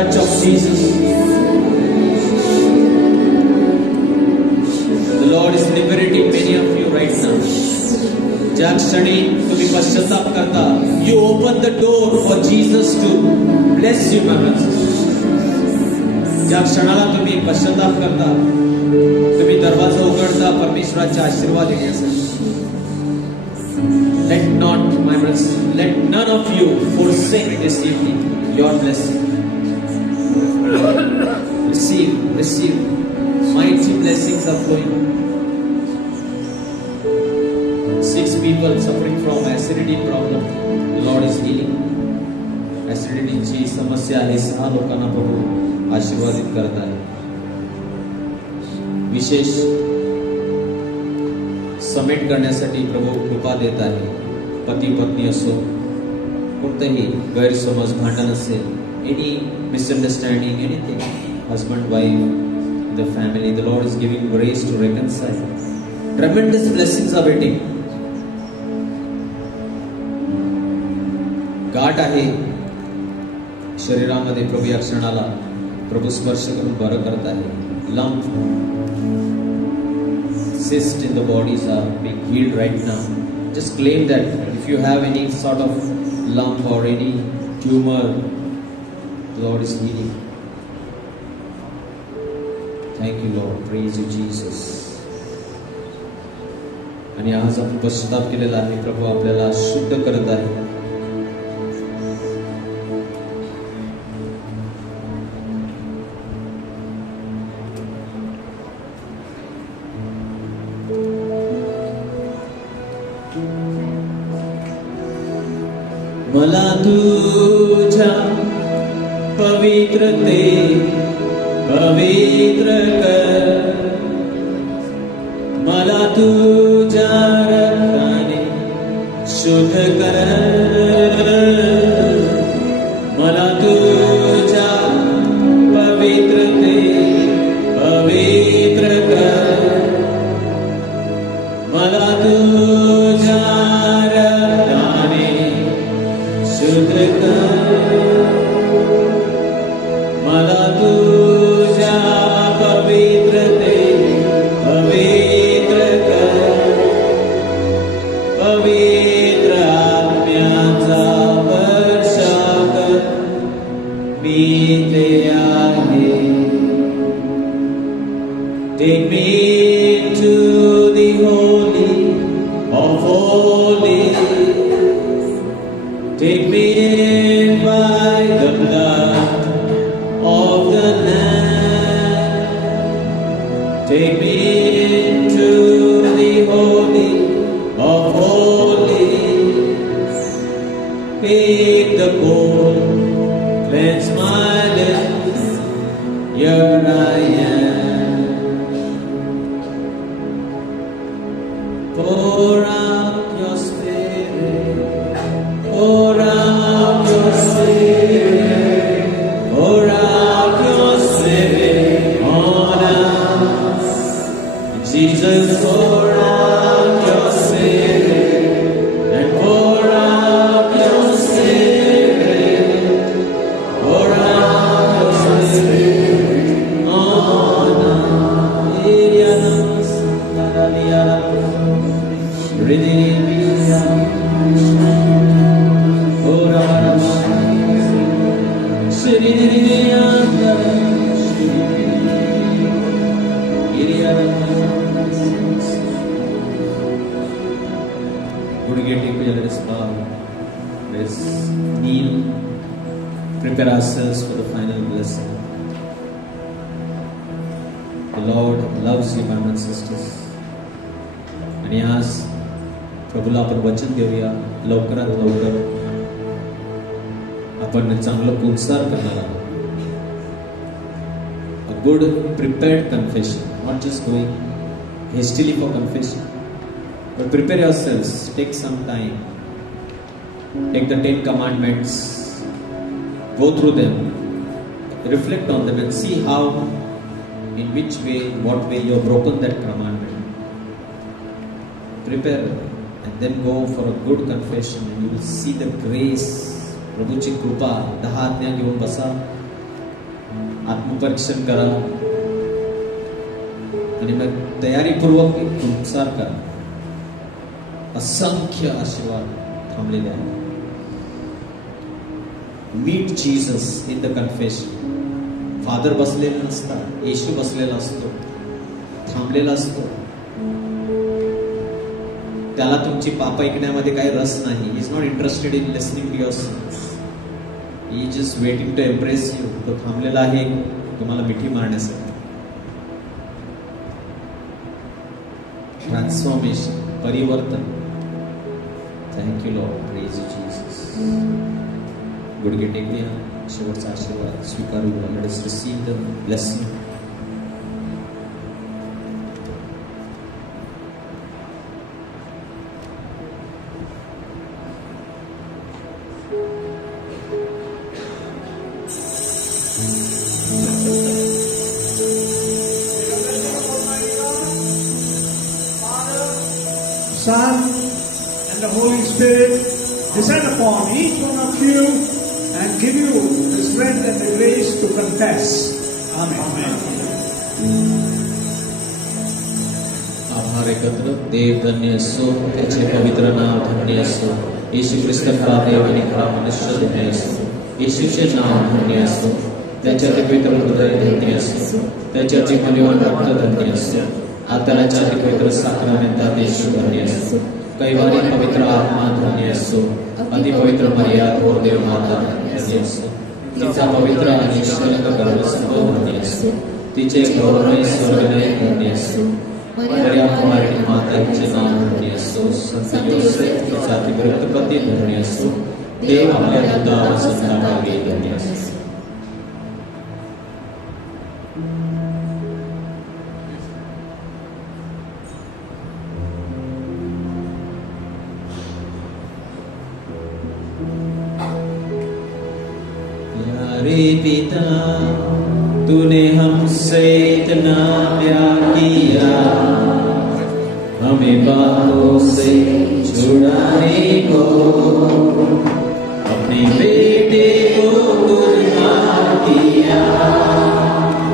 touch of Jesus. The Lord is liberating many of you right now. ज्या क्षणी तुम्ही पश्चाताप करता, you open the door for Jesus to bless you, my brothers. ज्या क्षणाला तुम्ही पश्चाताप करता, तुम्ही दरवाजा उघडता परमेश्वराचे आशीर्वाद घेण्यासाठी. Let not, my brothers, let none of you forsake this evening your blessing. Receive. Mighty blessings are flowing. 6 people suffering from acidity problem. The Lord is healing. Acidity ची समस्या आहे. 6 लोकांना प्रभू आशीर्वादित करत आहे. विशेष समेट करण्यासाठी प्रभू कृपा देत आहे. पती पत्नी असो, कोणतेही गैरसमज, भांडण असेल, any misunderstanding, anything, husband, wife, the family, the Lord is giving grace to reconcile. Tremendous blessings are waiting. गाठ आहे शरीरामध्ये, प्रभू या क्षणाला प्रभू स्पर्श करून बरं करत आहे. Lump, cyst in the bodies are being healed right now. Just claim that if you have any sort of lump or any tumor, the Lord is healing. Thank you, Lord. Praise you, Jesus. आणि आज आपण पश्चाताप केलेला आहे. प्रभू आपल्याला शुद्ध करत आहे. मला तुझ्या पवित्रते पवित्र कर, मला तुझ्या रक्ताने शुद्ध कर, मला तुझ्या पवित्रते पवित्र कर, मला तुझ्या रक्ताने शुद्ध कर, मला तुझ्या पवित्रते पवित्र कर, पवित्र आत्म्याचा वर्ष कर, मी ते आहे. Take me to the holy of holies. Take me in by the blood of the Lamb. Take me into the holy of holies. Pick the coal, cleanse my lips. Here I am. Pour out your spirit. Pour out your spirit, pour out your spirit on us. Jesus, pour out your spirit and pour out your spirit, pour out your spirit on us. Let us bow. Let us kneel. Prepare ourselves for the final blessing. The Lord loves you, brothers and sisters. आणि आज प्रभूला आपण वचन देऊया. लवकरात लवकर आपण चांगलं पुनसार करणार आहोत. A good prepared confession, not just going hastily for confession, but prepare yourselves. Take some time. Take the 10 commandments, go through them, reflect on them and see how, in which way, what way you have broken that commandment. Prepare and then go for a good confession and you will see the grace. प्रभूची कृपा. 10 आज्ञा घेऊन बसा आत्मपरीक्षण करा आणि मग तयारीपूर्वक संसार करा. असंख्य आशीर्वाद थांबलेले आहेत. Meet Jesus in the confession. Father बसलेला नसतात, येशू बसलेला असतो, थांबलेला असतो. त्याला तुमची पाप ऐकण्यामध्ये काही रस नाही. Is not interested in listening to your sins. He just waiting to embrace you. तो थांबलेला आहे तुम्हाला मिठी मारण्यासाठी. ट्रान्सफॉर्मेशन, परिवर्तन. Thank you Lord, praise you Jesus. गुडघे टेकूया, शेवटचा आशीर्वाद स्वीकारूया. Let us receive the blessing. Son, and the Holy Spirit descend upon each one of you and give you the strength and the grace to confess. Amen. आभार एकत्र. देव धन्य असो, त्याचे पवित्र नाव धन्य असो. येशू ख्रिस्त खरा देव आणि खरा मनुष्य धन्य असो. येशूचे नाव धन्य असो. त्याच्यातील पवित्र हृदय धन्य असो. त्याच्यातील मूल्यवान रक्त धन्य असो. आतल्याच्या पवित्र साक्रामेंटात येशू धन्य असो. कैवारी पवित्र आत्मा धन्य असो. अतिपवित्र मर्याद और देव माता धन्य असो. तिचा पवित्र आणि श्रलक गर्भसंभ धन्य असो. तिचे गौरवमय स्वर्गनय धन्य असो. मर्या कुमारी माता हिचे नाव धन्य असो. संत योसेफ तिचा अतिवृत्त पती धन्य असो. देव आपल्या दूतावर संतापावे धन्य असो. पिता, तूने हमसे इतना प्यार किया, हमें बातों से छुड़ाने को अपने बेटे को कुर्बान किया.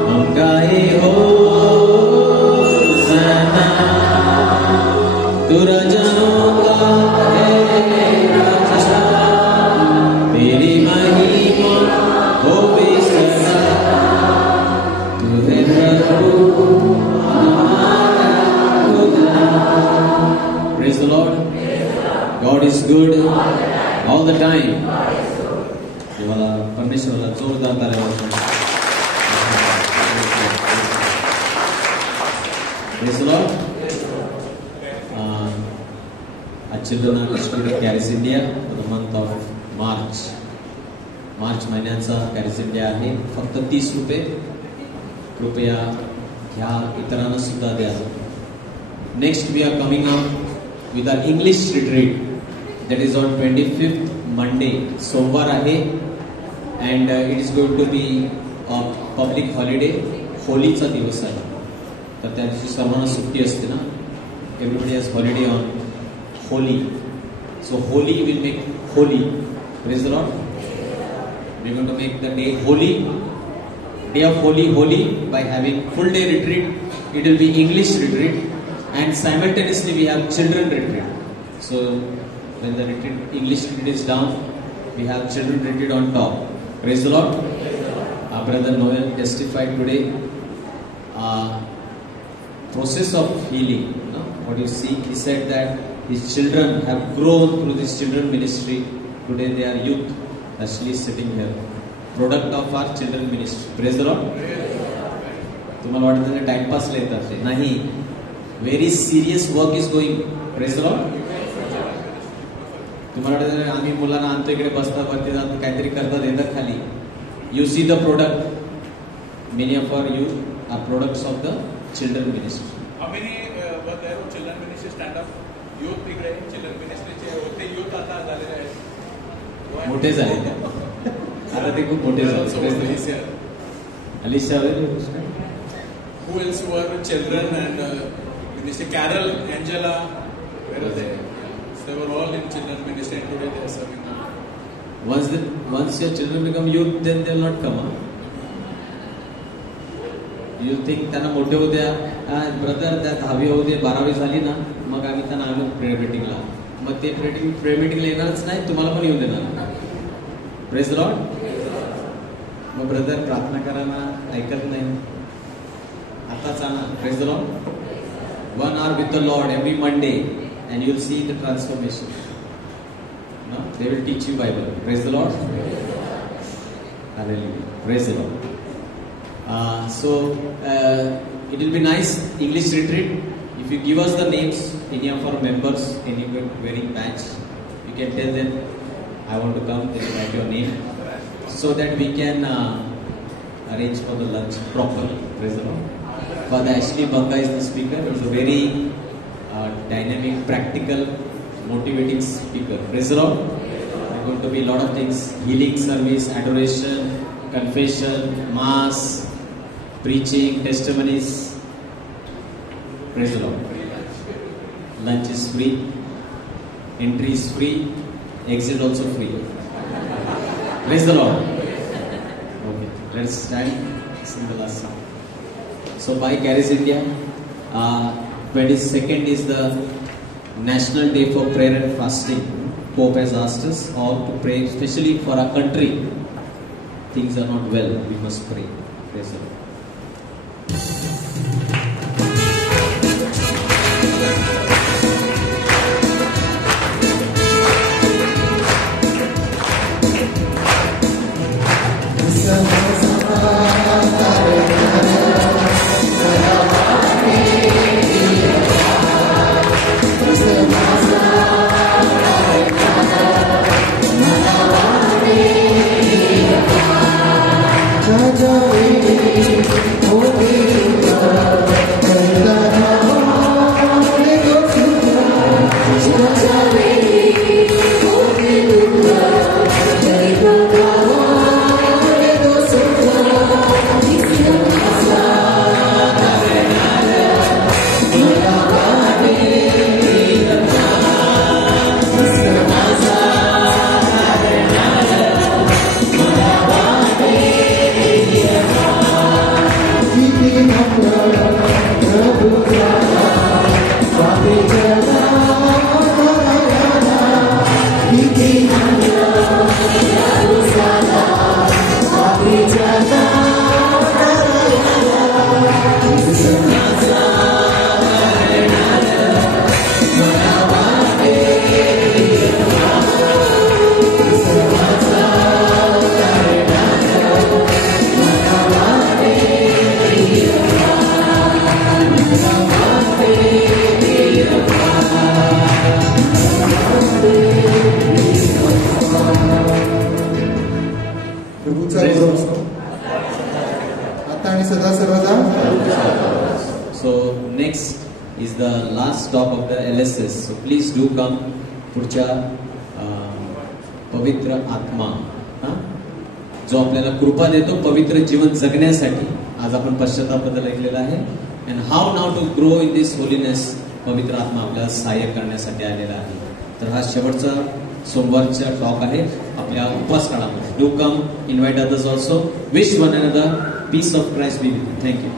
हम गाए हो ज़ना, तू राजाओं का है राजा, तेरी महिमा हो बेसरा. तू है प्रभु हमारा खुदा. Praise the Lord. God is good all the time. देवाला, परमेश्वराला जोरदार ताली वाजवा. Praise the Lord. Children are distributed Caris India for the month of March. March महिन्याचा कॅरिस इंडिया आहे. फक्त 30 रुपये. कृपया घ्या, इतरांना सुद्धा द्या. Next we are coming up with our English retreat that is on 25th Monday. सोमवार आहे. And it is going to be a public holiday. होलीचा दिवस आहे, तर त्या दिवशी सर्वांना सुट्टी असते ना. Everybody has holiday on Holi. So Holi will make holy. Praise the Lord. We are going to make the day holy, day of holy by having full day retreat. It will be English retreat, and simultaneously we have children retreat. So when the retreat, English retreat is down, we have children retreat on top. Praise the Lord. Our brother Noel testified today. Process of healing. What you see, he said that his children have grown through this children ministry. Today they are youth. Actually sitting here, product of our children ministry. Praise the Lord. तुम्हाला वाटतं ते टाइमपासला येतात ते नाही. Very serious work is going. Praise the Lord. तुम्हाला वाटतं आम्ही मुलांना आणतो इकडे बसतात, वरती जातात, काहीतरी करतात, येतात खाली. You see the product. Many of our youth are products of the children ministry. Children ministry stand up youth तिकडे चिल्ड्रन मिनिस्ट्रीचे होते यूथ आता झालेले आहेत, मोठे झाले. आता ते खूप मोठे झाले. Alicia, who else were children and ministry? Carol, Angela, where are they? They were all in children ministry and today they are serving. Once your children become youth, then they will not come. You think त्यांना मोठे होत्या brother त्या 10वी होऊ दे 12वी झाली ना मग आम्ही त्यांना आणू प्रेयर मीटिंगला. मग ते प्रेयर मीटिंगला येणारच नाही, तुम्हाला पण येऊ देणार. Praise the Lord. मग ब्रदर प्रार्थना करायला ऐकत नाही, आताच आणा. Praise the Lord. 1 hour with the Lord every Monday and you'll see the transformation. No? They will teach you Bible. Praise the Lord. Hallelujah. Praise the Lord. It will be nice English retreat. If you give us the names, any of our members, any wearing badge, you can tell them, I want to come. They will write your name, so that we can arrange for the lunch properly. Praise the Lord. Father Ashley Banga is the speaker. He is a very dynamic, practical, motivating speaker. Praise the Lord. There are going to be a lot of things: healing service, adoration, confession, mass, preaching, testimonies. Praise the Lord. Lunch is free, entry is free, exit also free. Praise the Lord. Okay, let's stand. Sing the last song. So by Charis India, 22nd is the National Day for Prayer and Fasting. Pope has asked us all to pray, especially for our country. Things are not well, we must pray. Praise the Lord. So next is the last stop of the LSS. So please do come. पुढच्या पवित्र आत्मा जो आपल्याला कृपा देतो पवित्र जीवन जगण्यासाठी. आज आपण पश्चातापबद्दल ऐकलेलं आहे. And how now to grow in this holiness. पवित्र आत्मा आपल्याला सहाय्य करण्यासाठी आलेला आहे. तर हा शेवटचा सोमवारचा टॉक आहे आपल्या उपवास काळामध्ये. Do come, invite others also. Wish one another peace of Christ be with you. Thank you.